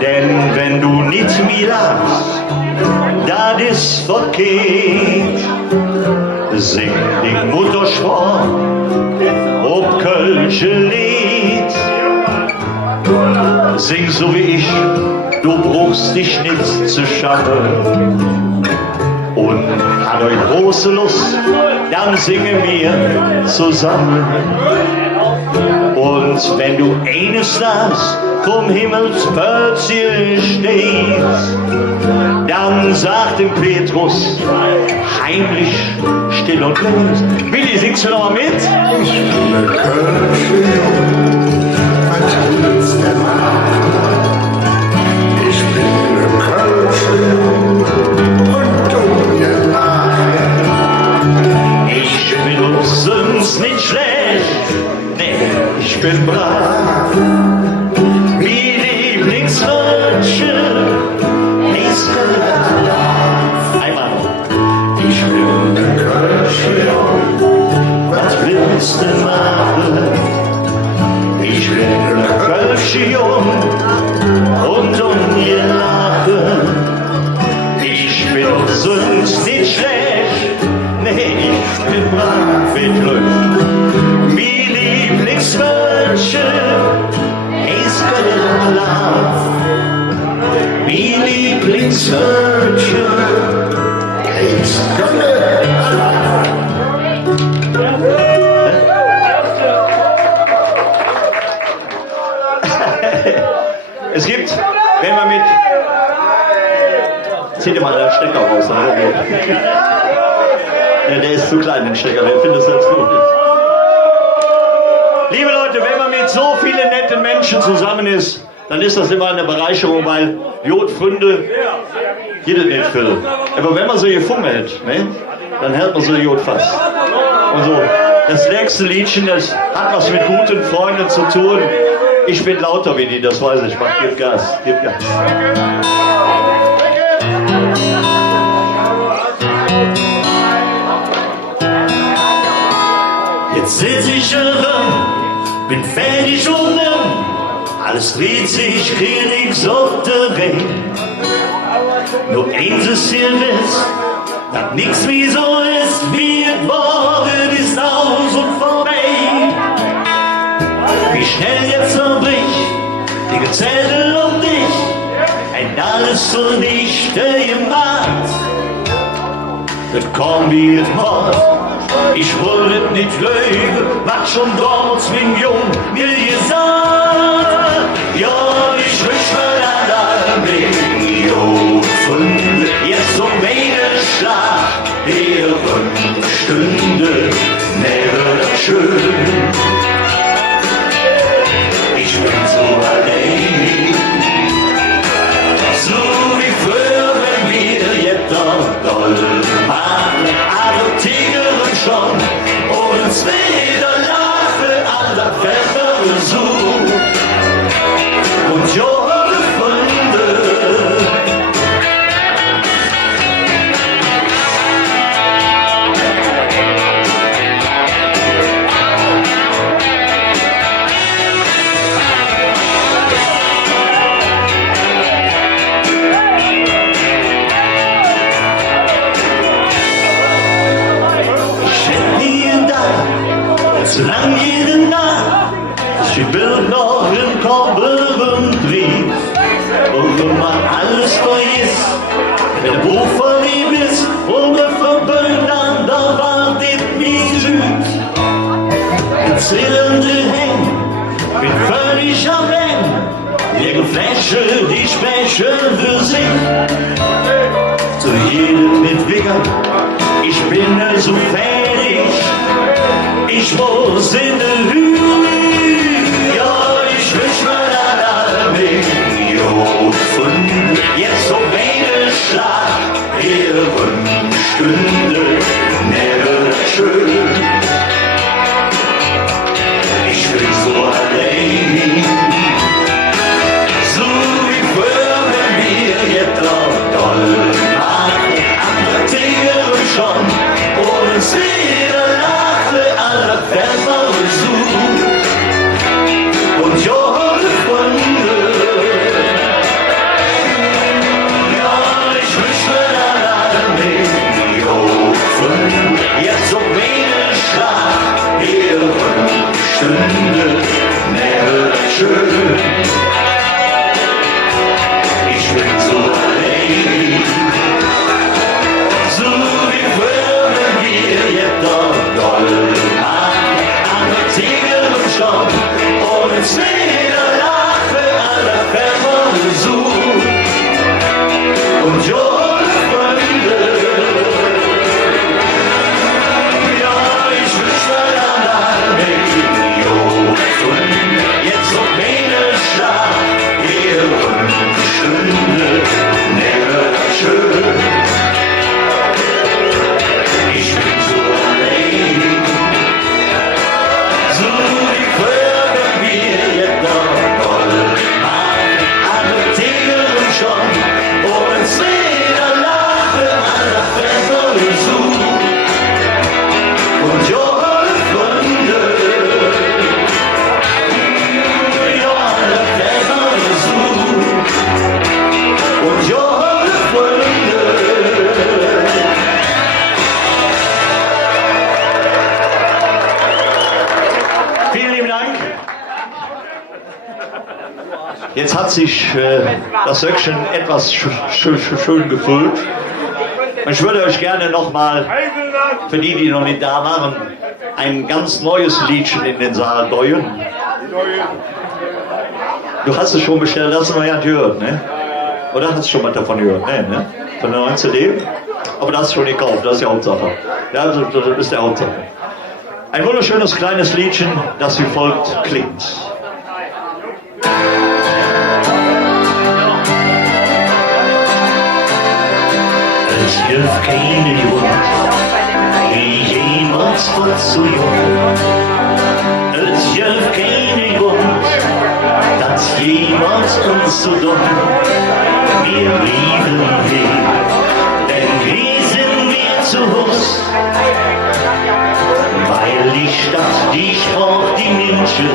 Denn wenn du nicht mehr lachst, das ist verkehrt. Sing die Muttersprache, ob Kölsche Lied. Sing so wie ich, du brauchst dich nicht zu schaffen. Und hat euch große Lust, dann singen wir zusammen. Und wenn du eines Tages vom Himmelspölzchen stehst, dann sagt dem Petrus heimlich, still und leise. Willi, singst du noch mal mit? Ich bin der Kölsche Jung, was willst du machen? Ich bin der Kölsche Jung und ihr Lachen. Ich bin uns sonst nicht schlecht, nee, ich bin brav. Wie Lieblingswörtchen, ist einmal. Ich bin der Kölsche Jung, was willst du machen? Ich bin der Kölsche Jung und ihr Lachen. Ich bin sonst nicht schlecht, nee, ich bin brav mit Glück. Mein Lieblingswörtchen ist Kölner. Mein Lieblingswörtchen ist Kölner. Es gibt, wenn man mit... Zieh dir mal den Stecker raus. Ja, der ist zu klein, den Stecker, wer findet es jetzt gut? Liebe Leute, wenn man mit so vielen netten Menschen zusammen ist, dann ist das immer eine Bereicherung, weil Jodfunde geht es nicht viel. Aber wenn man so gefummelt, ne, dann hält man so Jod fast. Und so, das nächste Liedchen, das hat was mit guten Freunden zu tun. Ich bin lauter wie die, das weiß ich. Gib Gas, gib Gas. Jetzt sitz ich herum, bin fertig unten, alles dreht sich, krieg nix auf der Welt. Nur eins ist hier ist, dass nix wie so ist, wie es war, es ist aus und vorbei. Wie schnell jetzt zerbricht, die Zettel um dich, ein alles zunichte gemacht. Das kommt wie es macht. Ich wollte nicht lügen, was schon damals mein Jung mir gesagt. Ja, ich wünsch mir dann mit Jodfunde, jetzt um meine Schlacht, ihre Stunde, wäre das schön. Ich bin so allein, so wie früher, wenn wir jetzt doch doll machen, adoptieren schon, und uns wieder lachen, aller Versuch und Jodfunde. Solang jede Nacht sie Bild noch im Korbel Brief, und wenn man alles vergisst, wenn der Buch verliebt ist, und wir verböhnt an, da wartet mich süß. Erzählende Hängen, bin völlig am Ende, ihre Fläche, die sprechen für sich. Zu jedem mit Wickeln, ich bin so fertig. Ich muss in der Hütte, ja, ich wünsch mir dann mit Jodfunde, jetzt um eine Schlacht, ihre Stunde, wäre schön. Ich bin so allein, so wie früher, wenn wir jetzt doch doll machen, andere Dinge schon, und uns wieder aller Versuch und Jodfunde. Ja, ich wünsch mir dann mit Jodfunde, jetzt um meine Schlacht, ihre Stunde, wäre schön. Ich bin so allein, so wie früher, wenn wir jetzt doch doll schon, und uns wieder lachen, aller Versuch und Jodfunde. Ja, ich wünsch mir dann mit Jodfunde, jetzt um meine Schlacht, ihre Stunde, wäre schön. Ich bin so allein, so wie früher, wenn wir jetzt noch doll machen, adoptieren schon, und uns wieder lachen, aller Versuch und Jodfunde. Ja, aller Versuch und Jodfunde. Vielen lieben Dank. Jetzt hat sich das Söckchen etwas schön gefüllt. Und ich würde euch gerne nochmal, für die, die noch nicht da waren, ein ganz neues Liedchen in den Saal deuen. Du hast es schon bestellt, das hast du noch ja gehört, ne? Oder hast du schon mal davon gehört? Ne? Von der neuen CD? Aber das hast du schon gekauft, das ist die Hauptsache. Ja, das ist die Hauptsache. Ein wunderschönes kleines Liedchen, das wie folgt klingt. hilft keine Wund, die jemals war zu jung. Es hilft keine Wund, das jemals uns so dumm. Wir lieben ihn, denn wir sind wir zu Hus. Weil die Stadt, die Sport, die Menschen,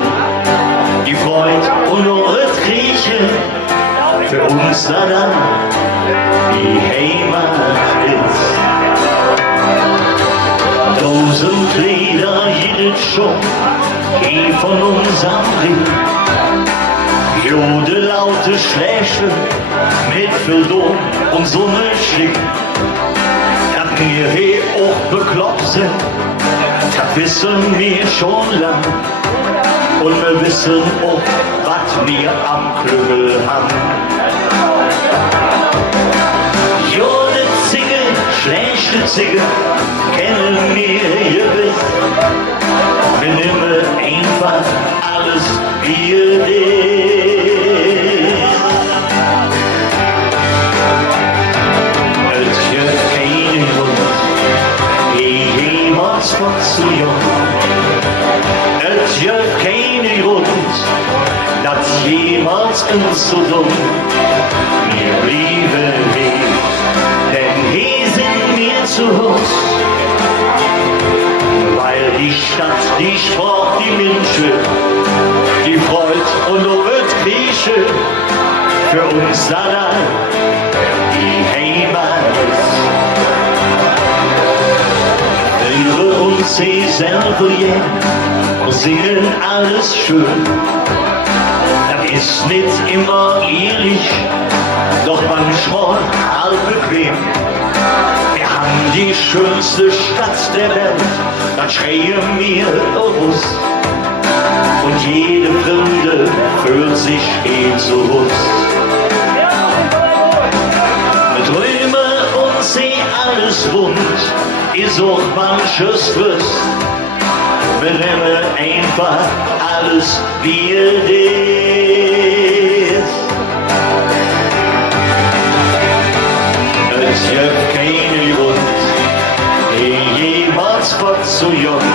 die Freud und nur das Griechen für uns dann die Heimat ist. 1000 Lieder, jedes schon, die von uns am Blick. Jode laute Schläge mit viel Dom und Sonnenschick. Dass wir hier auch bekloppt sind, das wissen wir schon lang. Und wir wissen auch, was wir am Klügel haben. Jode Zicke, schlechte Zicke, kennen wir gewiss. Wir nehmen einfach alles, wie es ist. Es gibt keinen Grund, die jemals war zu jung. Es gibt keinen Grund, das jemals uns so dumm. Wir lieben ihn, denn hier sind wir zu Hus. Weil die Stadt, die Sport, die Menschen, die Freud und nur das Grieche für uns dann die Heimat ist. Höre uns sie selber jähen und singen alles schön. Das ist nicht immer ehrlich, doch manchmal halb bequem. Wir haben die schönste Stadt der Welt, das schreien wir bewusst. Und jede Fremde fühlt sich zu Hus. Wir träumen und sehen alles rund, ist auch manches Lust. Wir nehmen einfach alles, wie es ist. Es gibt keine Grund, die jemals war zu jung.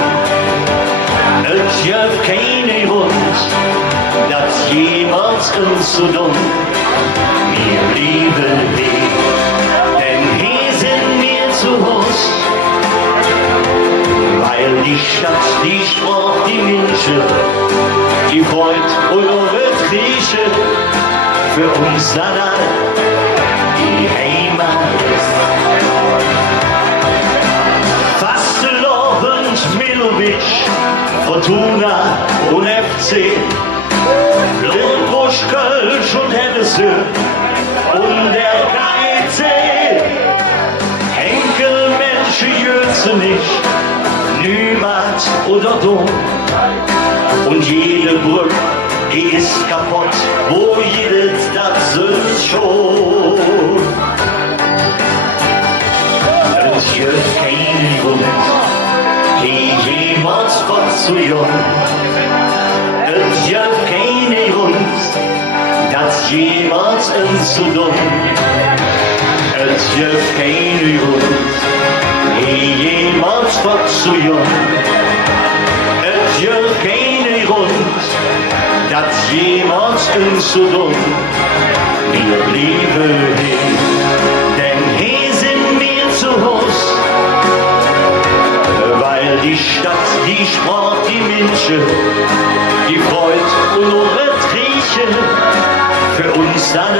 Es gibt keine Grund, das jemals uns so dumm. Wir lieben ihn, denn hier sind wir zu Hus. Weil die Stadt, die Sport, die Menschen, die Freud und das Grieche für uns dann die Heimat ist. Fastelovend, Milovic, Fortuna und FC, Blindbusch, Kölsch und Hennessy und der Geize. Henkel, Menschen, Jötze nicht, Nümat oder Dom. Und jede Brücke, die ist kaputt, wo jedes das ist schon. Es gibt keinen Grund, die jemals war zu jung. Es gibt keinen Grund, das jemals uns zu dumm. Es gibt keinen Grund, die jemals war zu jung. Es gibt keinen Grund, das jemals uns zu dumm. Wir lieben ihn, denn hier sind wir zu Hus. Weil die Stadt, die Sport, die Menschen, die Freud und nur das Grieche für uns dann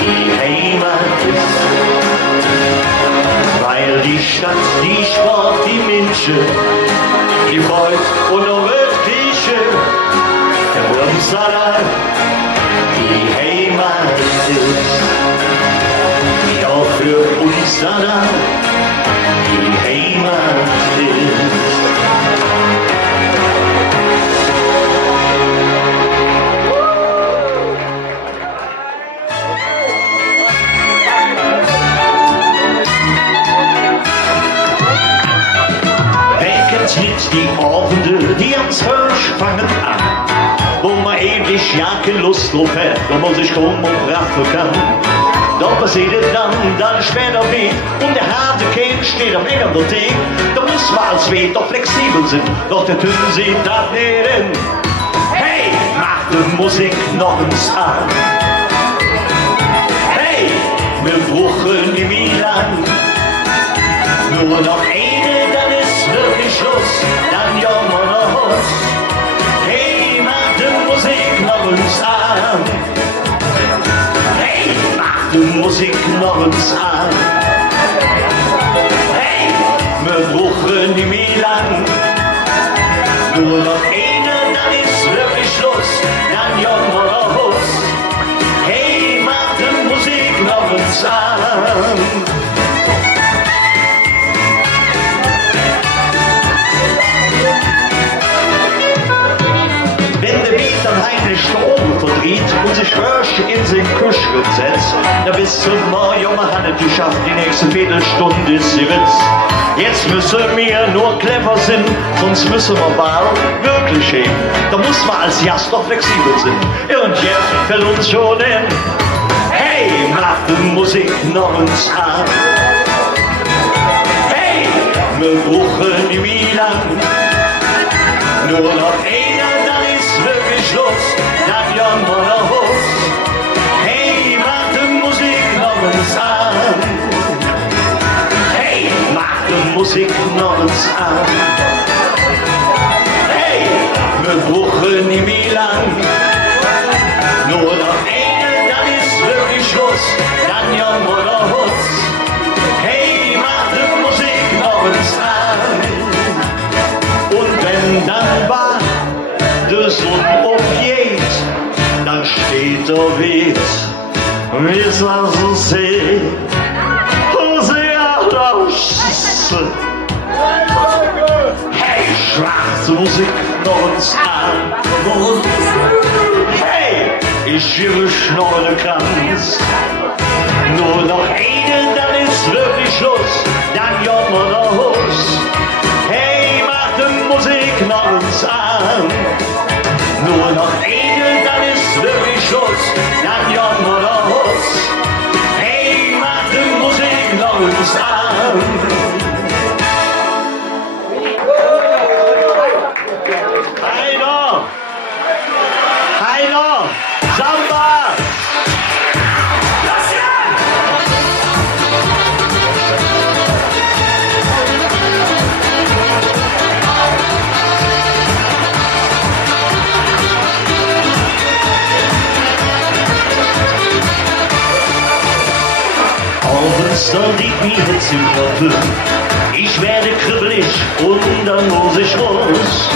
die Heimat ist. Weil die Stadt, die Sport, die Menschen, die Freud und nur das Grieche für uns dann die Heimat ist. Ja, für uns dann die Heimat ist. Nicht die Abende, die ans Hirsch fangen an, wo man ewig ja keine Lust drauf hat, wo man sich kaum umraffen kann. Doch passiert es dann später nicht. Und der harte Kind steht auf engem Tee. Da muss man als Wetter flexibel sind, doch der Tünn sieht das nicht hin. Hey, mach die Musik noch uns an. Hey, wir brauchen nicht mehr lang. Nur noch eine, dann ist wirklich Schluss, dann jammern wir uns. Hey, mach die Musik noch uns an. Hey, mach die Musik noch uns an. Hey, wir brauchen nicht mehr lang. Nur noch eine, dann ist wirklich Schluss, dann jammern wir uns. Hey, mach die Musik noch uns an. Strom verdreht und sich Rösch in den Kühlschrank setzt. Da bis zum Morgen hat die schafft die nächste Viertelstunde ist sie Witz. Jetzt müssen wir nur clever sind, sonst müssen wir bald wirklich heben. Da muss man als Gast doch flexibel sein. Und jetzt fällt uns schon in. Hey, mach die Musik noch uns an. Hey, wir brauchen nicht mehr lang. Nur noch einer, dann ist wirklich Schluss. Dann jammern wir uns. Hey, mach die Musik noch uns an. Hey, mach die Musik noch uns an. Hey, wir brauchen nicht mehr lang. Nur noch eine, dann ist wirklich Schluss. Dann jammern wir uns. Hey, mach die Musik noch uns an. Und wenn dann war der Sonn aufgeht, dann steht er weit, wie es also sieht, und sie raus. Hey, schwarze Musik noch uns an. Hey, ich gebe schnorren Kranz. Nur noch eine, dann ist wirklich Schluss, dann jammern wir uns. Hey, mach die Musik noch uns an. Nur noch eine, dann ist wirklich Schluss, dann jammern wir uns. Hey, mach die Musik noch uns an. Heiner, Samba! Da liegt mir jetzt im Kopf, ich werde kribbelig und dann muss ich raus.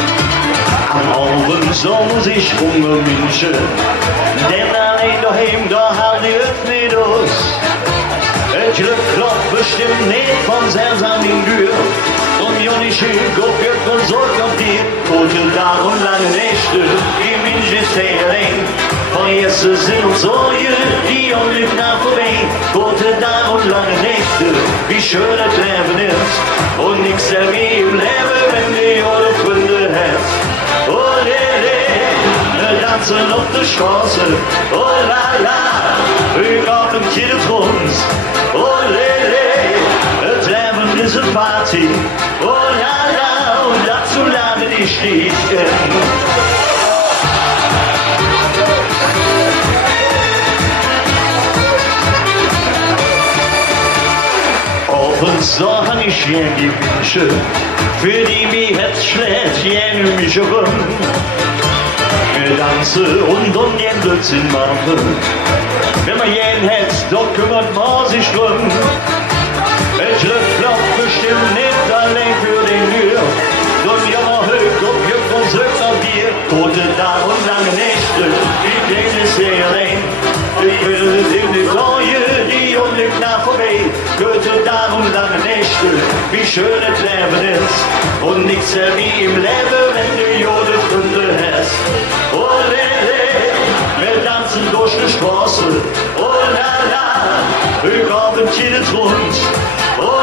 Am Abend so muss ich rumminschen, denn allein daheim, da halt ich es nicht aus. Das Glück klopft bestimmt nicht von selbst an die Tür. Und Jonische, Gott wird von Sorg auf dir. Gute Tage und lange Nächte, die Mensch ist allein. Von jetzt sind uns Sorge, die Unglück nach vorbei. Gute Tage und lange Nächte, wie schön das Leben ist. Und nix mehr im Leben, wenn du alle Freunde hast. Oh, wir tanzen auf der Straße. Oh, la, la, wir kommen Kids rund. Oh, das Leben ist eine Party. Oh, la, la, und dazu lade ich dich in. Und so han ich gern die Wünsche, für die mir Herz schlägt, gern mich herum. Wir tanzen und um den Blödsinn machen, wenn man jeden Herz, doch kümmert man sich drum. Es klopft bestimmt nicht allein für den Tür, doch jammer hoch und juckt uns hoch auf dir. Gute Tage und lange Nächte, die Kleine ist sehr allein. Ich will in die Treue, die Unglück nach vorbei. Gute Tage und lange Nächte, wie schön das Leben ist. Und nichts mehr wie im Leben, wenn du Jode Gründe hast. Oh, wir tanzen durch die Straße. Oh, la, la, wir kommen jedes rund. Oh,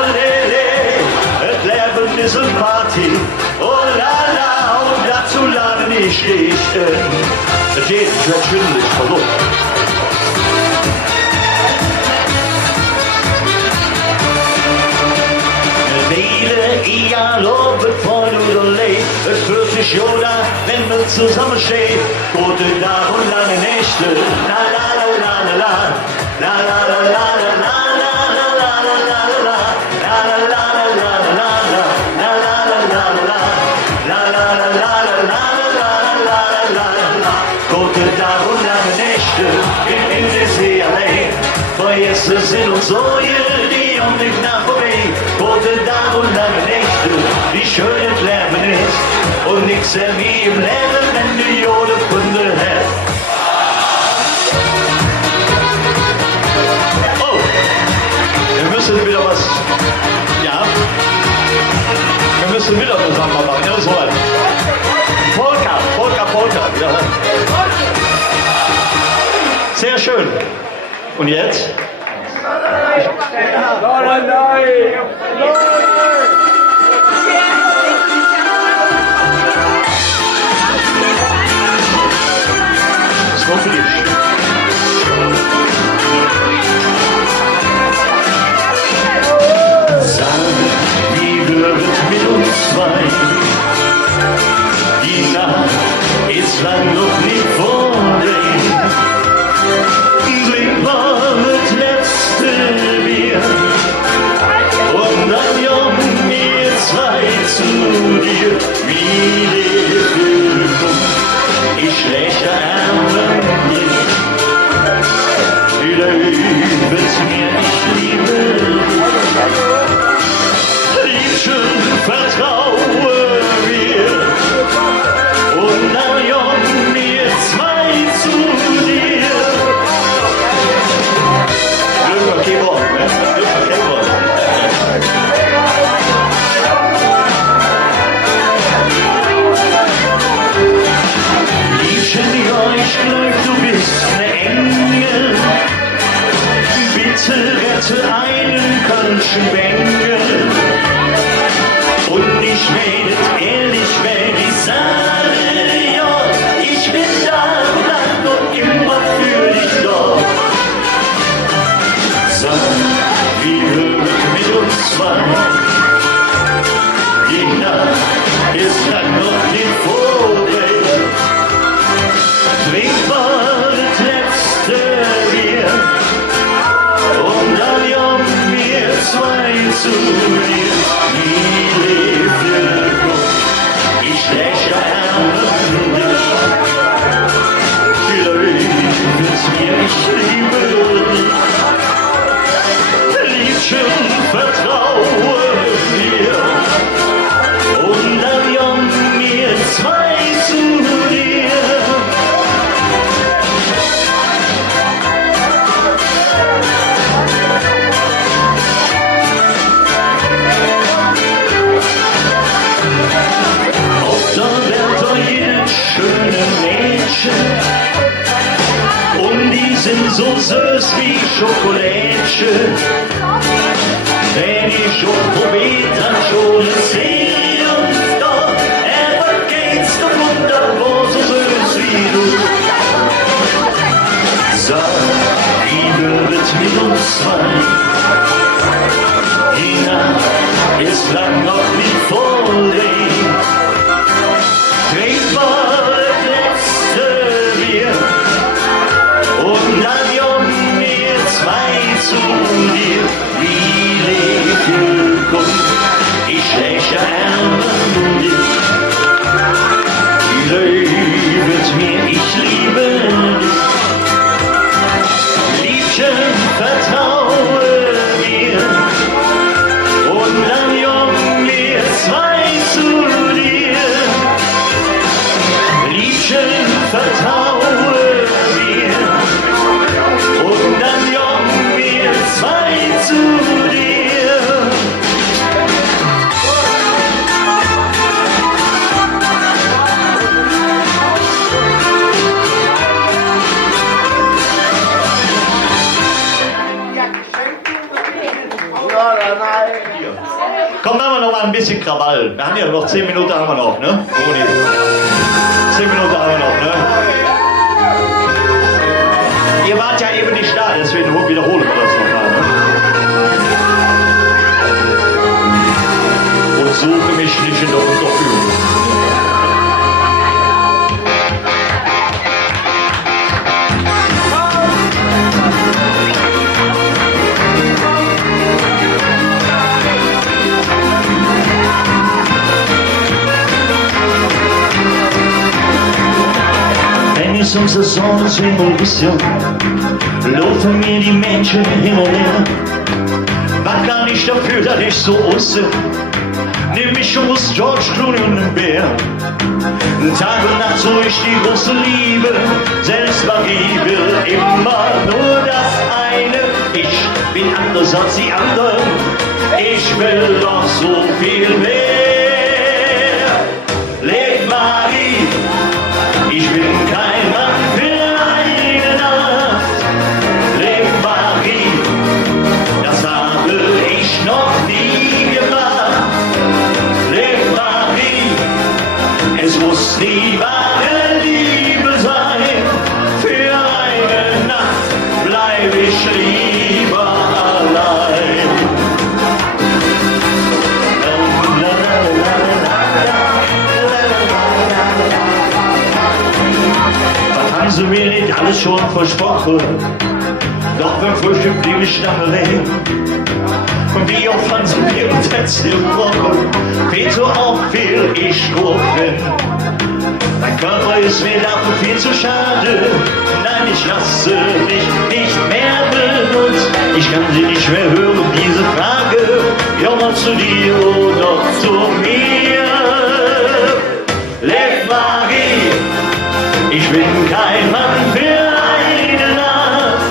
das Leben ist eine Party. Oh, la, la, und dazu lade ich dich in. Das geht schwindelig verloren. alle zusammenstehen. Gute Tag und lange Nächte. La la la la la la. La la la la la la. Vergessen sind uns Säue, die um dich nach vorbei. Gute Tag und lange Nächte, wie schön das Leben ist. Und nichts mehr wie im Leben, wenn du Jode Kunde hast. Oh, wir müssen wieder was, ja, wir müssen wieder was machen, ja, so was. Polka, wieder. Sehr schön. Und jetzt? Das war für dich. Sag, wie wird mit uns zwei? Die Nacht ist lang noch nicht vorbei. Trink mal das letzte Bier und dann jungen wir zwei zu dir. Wie die Füllung, ich schlechte Ärmel, wieder übet mir, ich liebe. Liebchen, vertraue mir und dann jungen wir zwei zu dir. Keyboard, Keyboard. Liebchen, ja, ich glaub, du bist ne Engel. Bitte rette einen kölschen Bengel. Und ich redet ehrlich, wenn ich sage, ja, ich bin da und immer für dich da. Sag, wie wird mit uns zwei? Die Nacht ist lang noch nicht vorbei. Trink mal das letzte Bier und dann jungen wir zwei zu dir. Wie lebt Glück, ich lächle an dich. Vielleicht mir, ich liebe dich. Vertraue mir und dann jungen wir zwei zu dir. Auf der Welt war jedes schöne Mädchen und die sind so süß wie Schokolädchen. Wenn ich schon probiert hab, schon sehen und da, aber geht's doch wunderbar so süß wie du. Sag, wie wird mit uns zwei? Die Nacht ist lang noch nicht vorbei. Trink mal das letzte Bier und dann jungen wir zwei zu dir. Wie Glück, ich lächle an dich. Lebet mir, ich liebe dich. Liebchen, vertraue mir und dann jungen wir zwei zu dir. Liebchen, vertraue mir und dann jungen wir zwei zu dir. Komm, machen wir noch mal ein bisschen Krawall. Wir haben ja noch 10 Minuten haben wir noch, ne? 10 Minuten haben wir noch, ne? Ihr wart ja eben nicht da, deswegen wiederholen wir das nochmal, ne? Und suche mich nicht in der Unterführung. Vermessungssaison ist Revolution. Laufen mir die Menschen hin und her. War gar nicht dafür, dass ich so aussehe. Ne Mischung aus George Clooney und einem Bär. Tag und Nacht so ich die große Liebe. Selbst Magie will immer nur das eine. Ich bin anders als die anderen. Ich will doch so viel mehr. Leg Magie. Ich bin kein Mann für eine Nacht. Leg Magie. Das habe ich noch nie gemacht. Leg Magie. Es muss nie wahre Liebe sein. Für eine Nacht bleib ich lieber allein. Was haben sie mir nicht alles schon versprochen? Doch beim Frühstück blieb ich lange leer. Und wie oft haben sie mir im Text gebrochen? Peter, auch will ich gucken. Mein Körper ist mir dafür viel zu schade. Nein, ich lasse dich nicht mehr benutzen. Ich kann sie nicht mehr hören, diese Frage. Ja, mal zu dir oder zu mir. Leg Magie. Ich bin kein Mann für eine Nacht.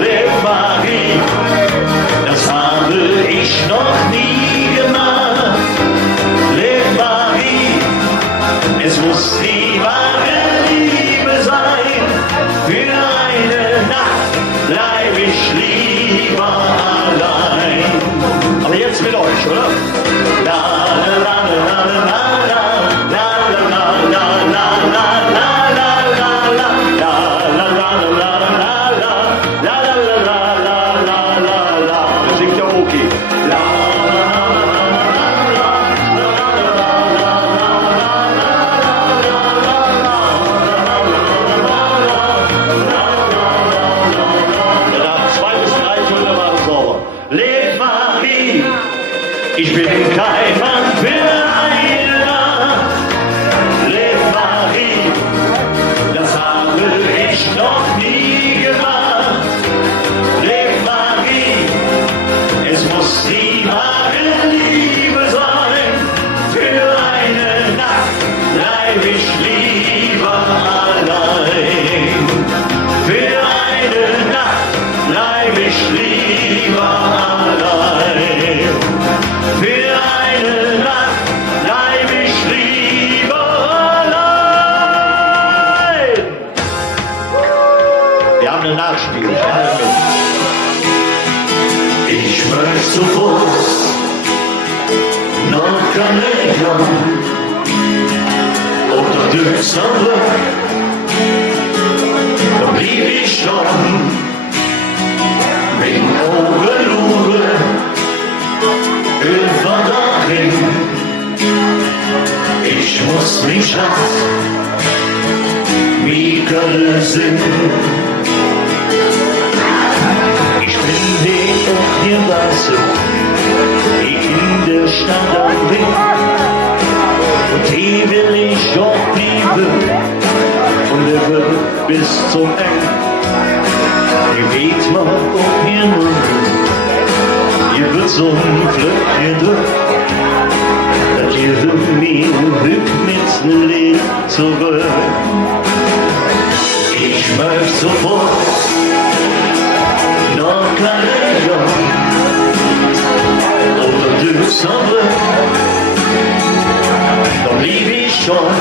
Leg Magie. Das habe ich noch nie gemacht. Leg Magie. Es muss die wahre Liebe sein. Für eine Nacht bleib ich lieber allein. Aber jetzt mit euch, oder? La la la la la la la la la la la la. Ich bin kein Mann für eine Nacht. Leg Magie, das habe ich noch nie gemacht. Leg Magie, es muss die wahre Liebe sein. Für eine Nacht bleib ich lieber allein. Für eine Nacht bleib ich lieber allein. Für eine Nacht bleib ich lieber allein. Wir haben ein Nachspiel. Ich möchte zu Fuß nach Kanada oder Düsseldorf. Da blieb ich schon mit Augenlupe. Über dahin, ich muss mich auf Mikkel singen. Ich bin die auch hier Weiße, die in der Stadt am Weg. Und die will ich auch lieben, von der Welt bis zum Ende. Ihr weht mal auf ihr Mund. Ihr wird so ein Flöckchen durch, dass ihr mir hüpft mit ne Leben zurück. Ich möchte sofort nach Kanada oder Düsseldorf. Da blieb ich schon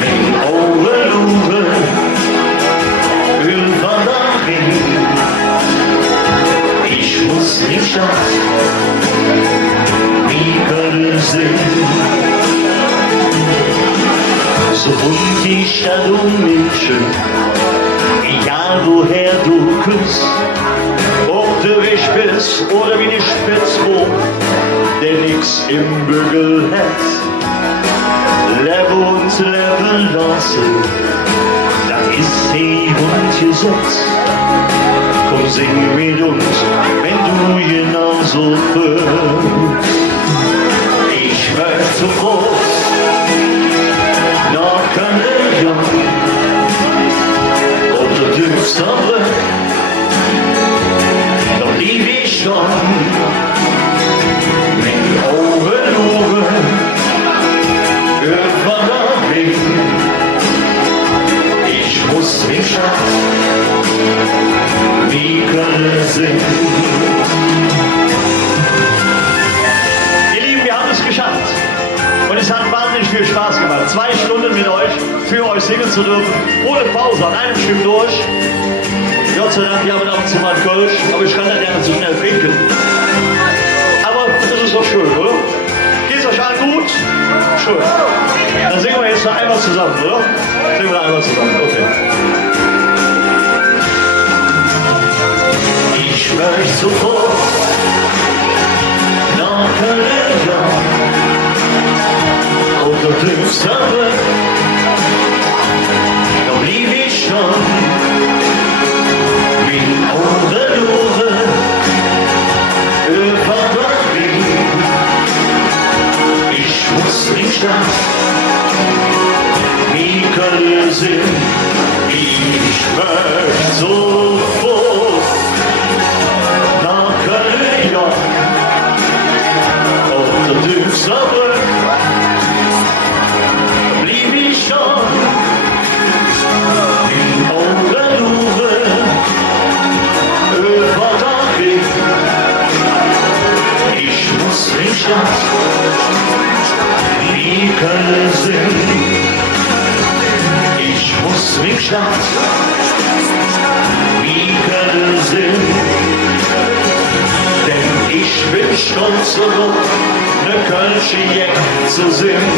mit Augenlupe über dahin. Ich muss nicht auf Mikkel singen. So bunt die Stadt um München, egal woher du küsst, ob du weg bist oder wie die Spitzbuch, der nix im Bügel hat. Lebe und lebe lassen, das ist die Grundgesetz. Komm, sing mit uns, wenn du genauso fühlst. Ich möchte sofort nach Kanada Düsterbrück, doch lieb ich schon mit Augen über der Weg. Ich muss mich schaffen, wie können singen. Ihr Lieben, wir haben es geschafft. Und es hat wahnsinnig viel Spaß gemacht. 2 Stunden mit euch, für euch singen zu dürfen, ohne Pause, an einem Stück durch. Gott sei Dank, wir haben ab und zu mal einen Kölsch, aber ich kann das ja nicht so schnell trinken. Aber das ist doch schön, oder? Geht's euch allen gut? Schön. Dann singen wir jetzt noch einmal zusammen, oder? Singen wir einmal zusammen, okay. Ich möchte sofort nach Köln. Und du triffst aber, da blieb ich schon wie Ohren über das Weg. Ich muss nicht das, wie Köln sind. Ich möchte sofort nach Köln, ja. Und du triffst aber, wie Köln sind. Ich muss mich Stadt, wie Köln sind. Denn ich bin stolz darauf, ne Kölsche Jack zu singen.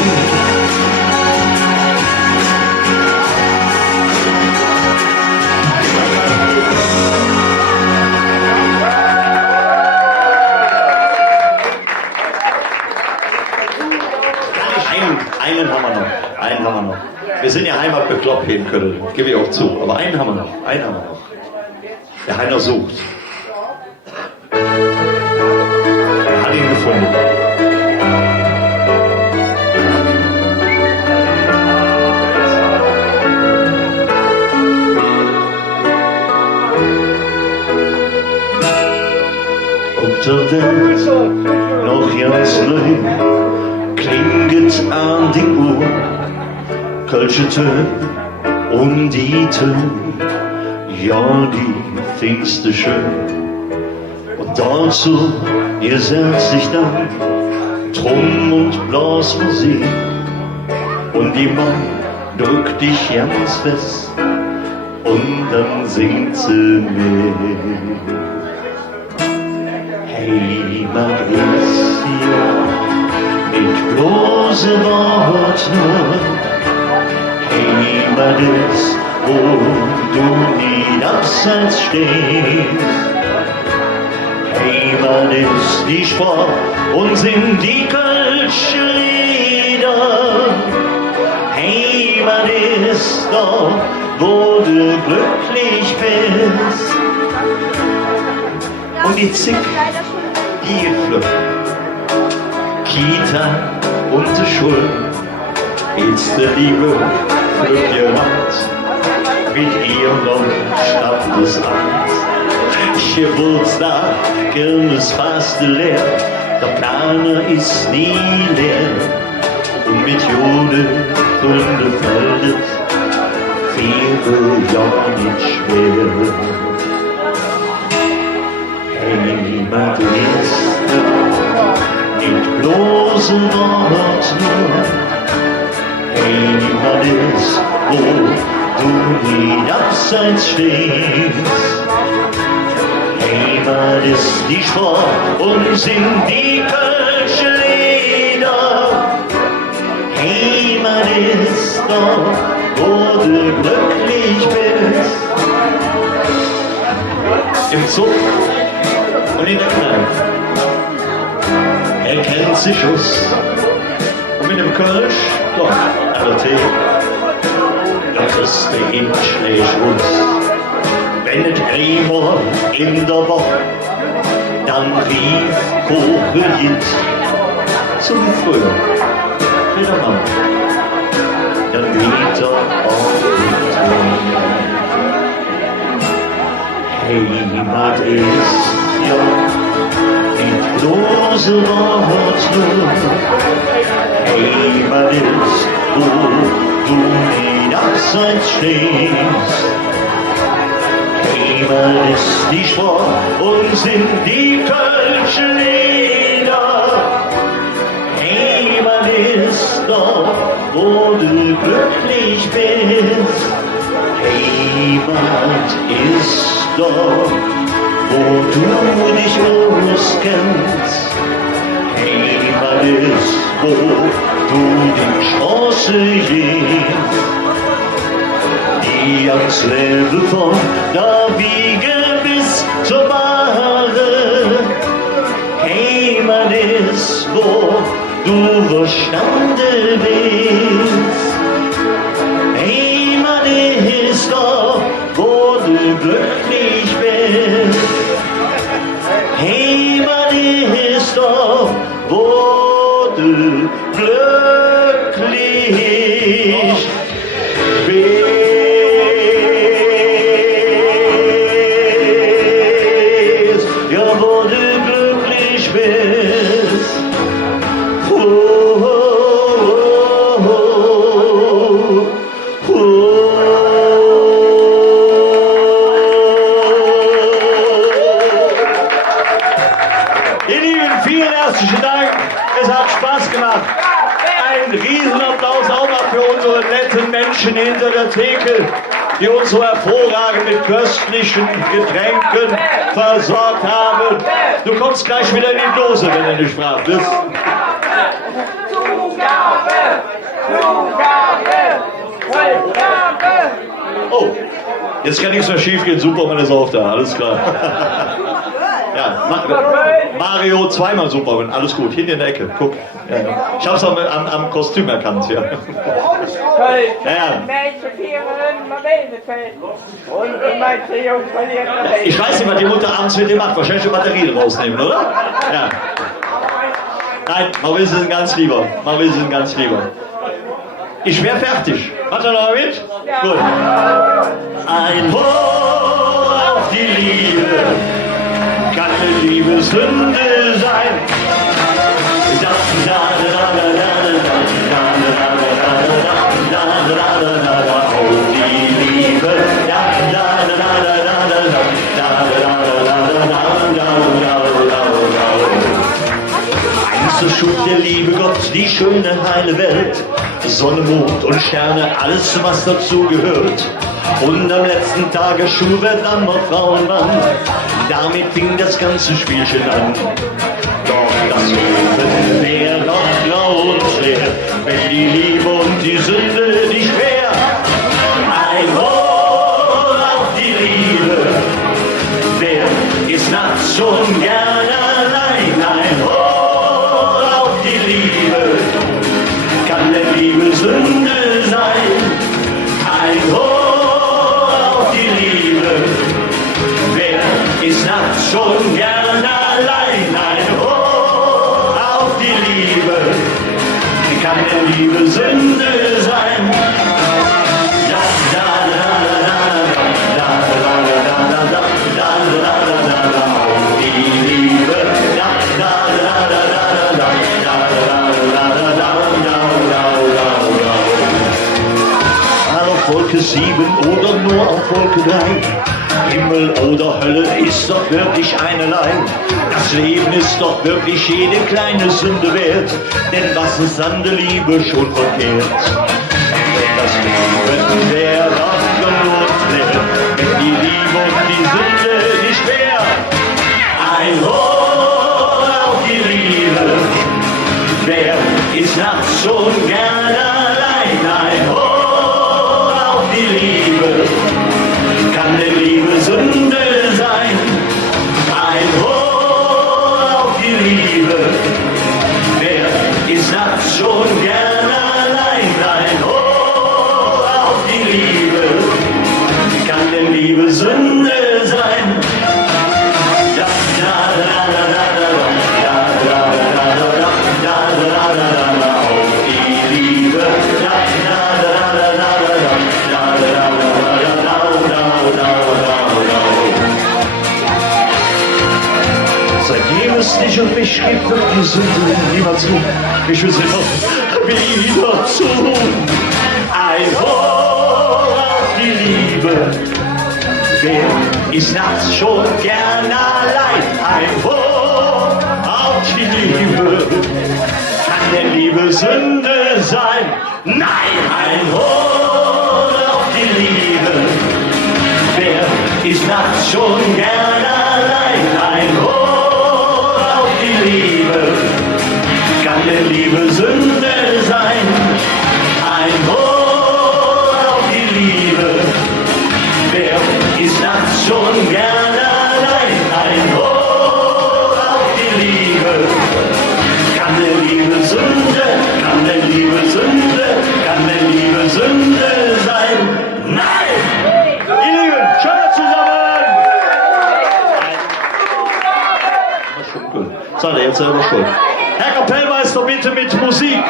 Einen haben wir noch. Wir sind ja heimatbekloppt hier in Köln, gebe ich auch zu. Aber einen haben wir noch. Der Heiner sucht. Er hat ihn gefunden. Ob der Welt noch ganz neu klinget an die Uhr, Kölsche Töne und die Töne, ja, die findest du schön. Und dazu, ihr setzt sich dann Drum- und Blasmusik und die Mann drückt dich ganz fest und dann singt sie mit. Heimat ist ja nicht bloße Worte, Heimat ist, wo du nie abseits stehst. Heimat ist die Sprache und sind die Kölsche Lieder. Heimat ist dort, wo du glücklich bist. Und die Zick, die gepflückt, Kita und die Schule, jetzt der Liebe pflückt ihr Hand, mit ihr noch schnappt es an. Geburtstag, Kirmes fast leer, der Planer ist nie leer. Und mit Jode Gründe fällt wäre ja nicht schwer. Heimat ist nicht bloße Worte, Heimat ist, wo du nie abseits stehst. Heimat ist die Sprache und sind die Kölsche Lieder. Heimat ist dort, wo du glücklich bist. Im Zug und in der Kneipe, er kennt sich aus. Und mit dem Kölsch, doch, aller Tee, doch ist der Inschläge aus. Wenn es einmal in der Woche dann rief hochgehend zum Frühjahr für der Mann, dann geht er auf den Ton. Heimat ist ja in bloße Wort nur. Heimat ist, wo du in Abseits stehst. Heimat ist die Sport und sind die kölschen Lieder. Heimat ist doch, wo du glücklich bist. Heimat ist doch, wo du dich auskennst. Heimat ist, wo du die Chance gehst, die ans Leben von der Wiege bis zur Bahre. Heimat ist, wo du verstanden bist. Heimat ist doch, wo du glücklich bist. Heimat ist doch, wo du glücklich bist. Ja, wo du glücklich bist. Oh, oh, oh, oh, oh. Ihr Lieben, vielen herzlichen Dank. Es hat Spaß gemacht. Ein Riesenapplaus auch mal für unsere netten Menschen hinter der Theke, die uns so hervorragend mit köstlichen Getränken versorgt haben. Du kommst gleich wieder in die Dose, wenn du nicht brav bist. Oh, jetzt kann nichts mehr schief gehen. Superman ist auch da, alles klar. Ja, Mario zweimal Superman, alles gut, hinten in der Ecke, guck. Ja, ja. Ich hab's am Kostüm erkannt, ja. Ich weiß nicht, was die Mutter abends mit dir macht, wahrscheinlich die Batterien rausnehmen, oder? Ja. Nein, Maurice ist ein ganz lieber, Maurice ist ein ganz lieber. Ich wär fertig. Macht er noch mit? Ja. Gut. Ein Hoch auf die Liebe. Kann eine Liebessünde sein. Auf die Liebe. Einst schuf der liebe Gott die schöne heile Welt. Sonne, Mond und Sterne, alles was dazu gehört. Und am letzten Tage schuf er dann noch Frau und Mann. Damit fing das ganze Spielchen an. Doch das Leben wäre noch grau und schwer, wenn die Liebe und die Sünde nicht wär. Ein Hoch auf die Liebe, wer ist nachts schon gern allein? Ein Hoch auf die Liebe, kann der Liebe Sünde sein. Ein Hoch auf die Liebe, wer ist nachts schon gern allein? Ein Hoch auf die Liebe, kann der Liebe Sünde sein. Auf die Liebe, auf Wolke 7 oder nur auf Wolke 3. Himmel oder Hölle ist doch wirklich einerlei. Das Leben ist doch wirklich jede kleine Sünde wert. Denn was ist an der Liebe schon verkehrt? Wenn das Leben wäre abgelohnt wäre, wenn die Liebe und die Sünde nicht wär. Ein Hoch auf die Liebe, wer ist nachts schon gern allein? Ein Hoch auf die Liebe, kann der Liebe Sünde sein. Ein Hoch auf die Liebe, wer ist nachts schon gern allein? Ein Hoch auf die Liebe. liebest dich und mich gibt die Sünde niemals zu. Ich will sie noch wieder zu. Ein Ohr auf die Liebe. Wer ist nachts schon gern allein? Ein Ohr auf die Liebe. Kann denn Liebe Sünde sein? Nein, ein Ohr auf die Liebe. Wer ist nachts schon gern allein? Ein Ohr auf die Liebe. Kann denn Liebe Sünde sein? Ein Ohr auf die Liebe. Wer ist nachts schon gern allein? Ein Ohr auf die Liebe. Kann denn Liebe Sünde? Kann denn Liebe Sünde? Kann denn Liebe Sünde sein? Nein! Ihr Lieben, schön zusammen! Seid ihr jetzt selber schuld. Herr Kapellmeister, bitte mit Musik.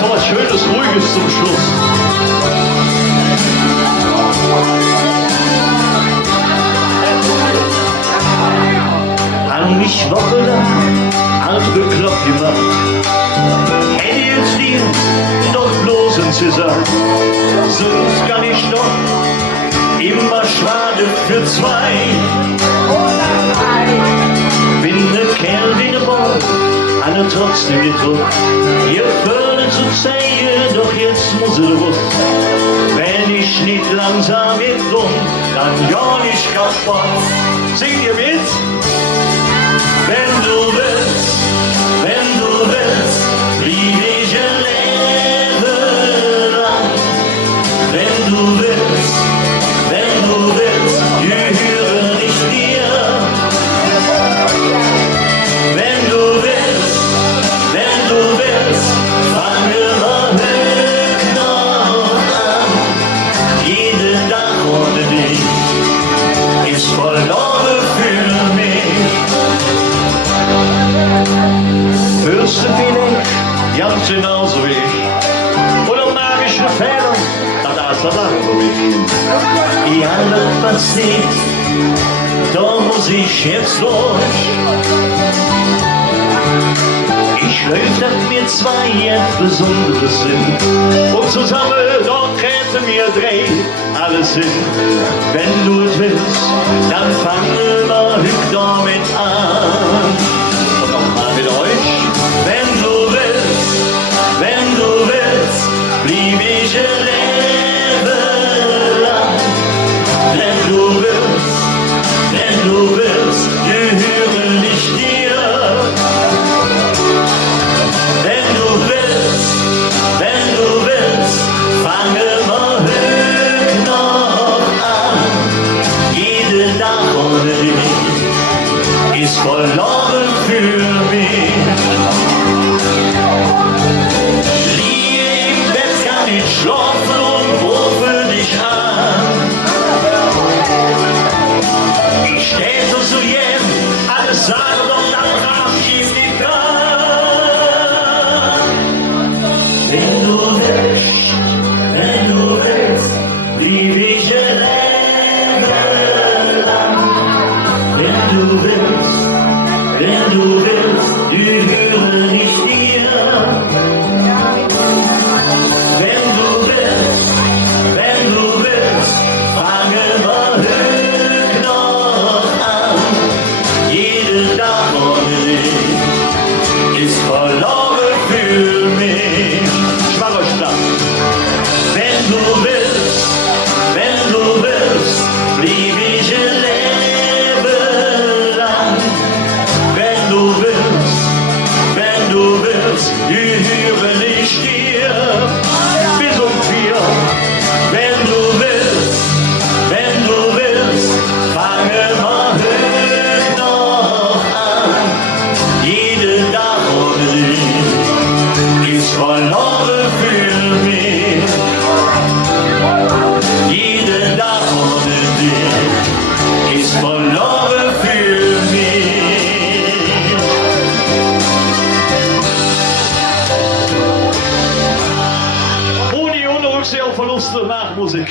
So was Schönes, Ruhiges zum Schluss. Haben mich wochenlang alt bekloppt gemacht. Hätte jetzt dir doch bloß ein Cäsar, sonst kann ich doch immer schade für zwei. Bin ne Kerl wie ne Boy, alle trotzdem gedruckt. Ihr Föhne zu zähe, doch jetzt muss er wusst. Wenn ich nicht langsam mit rum, dann ja nicht kaputt. Singt ihr mit? Wenn du willst, lieb ich ein Leben lang. Wenn du willst, gehöre ich dir. Wenn du willst, fange mal höch noch an. Jede Tag ohne dich ist verloren für mich. Hörst du vielleicht ganz genauso wie ich? Oder magische Fehler? Da ist das andere wie ich. Ja, was nicht, da muss ich jetzt durch. Ich löse, dass wir zwei etwas Besonderes sind. Und zusammen, dort treten wir drei alles hin. Wenn du es willst, dann fangen wir hübsch damit an. Und nochmal mit euch. Wenn du willst, blieb ich ein Leben lang. Wenn du willst, gehöre ich dir. Wenn du willst, fange mal höch noch an. Jede Tag ohne dich ist verloren für mich. Liege im Bett, kann nicht schlafen und rufe dich an. Ich steh so jem, alles sagen doch dann ach, ich nicht kann. Wenn du willst, lieb ich ein Leben lang. Wenn du willst, gehöre ich dir. Wenn du willst, fange mal höch noch an. Jede Tag ohne dich ist verloren für mich. Ich mach euch klar. Wenn du willst, blieb ich ein Leben lang. Wenn du willst, gehöre ich dir. Wir sind vier. Wenn du willst, fange mal höch noch an. Jede Tag ohne dich ist verloren für mich. Jede Tag ohne dich ist verloren für mich. Ohne Rücksicht auf Verluste nach Musik.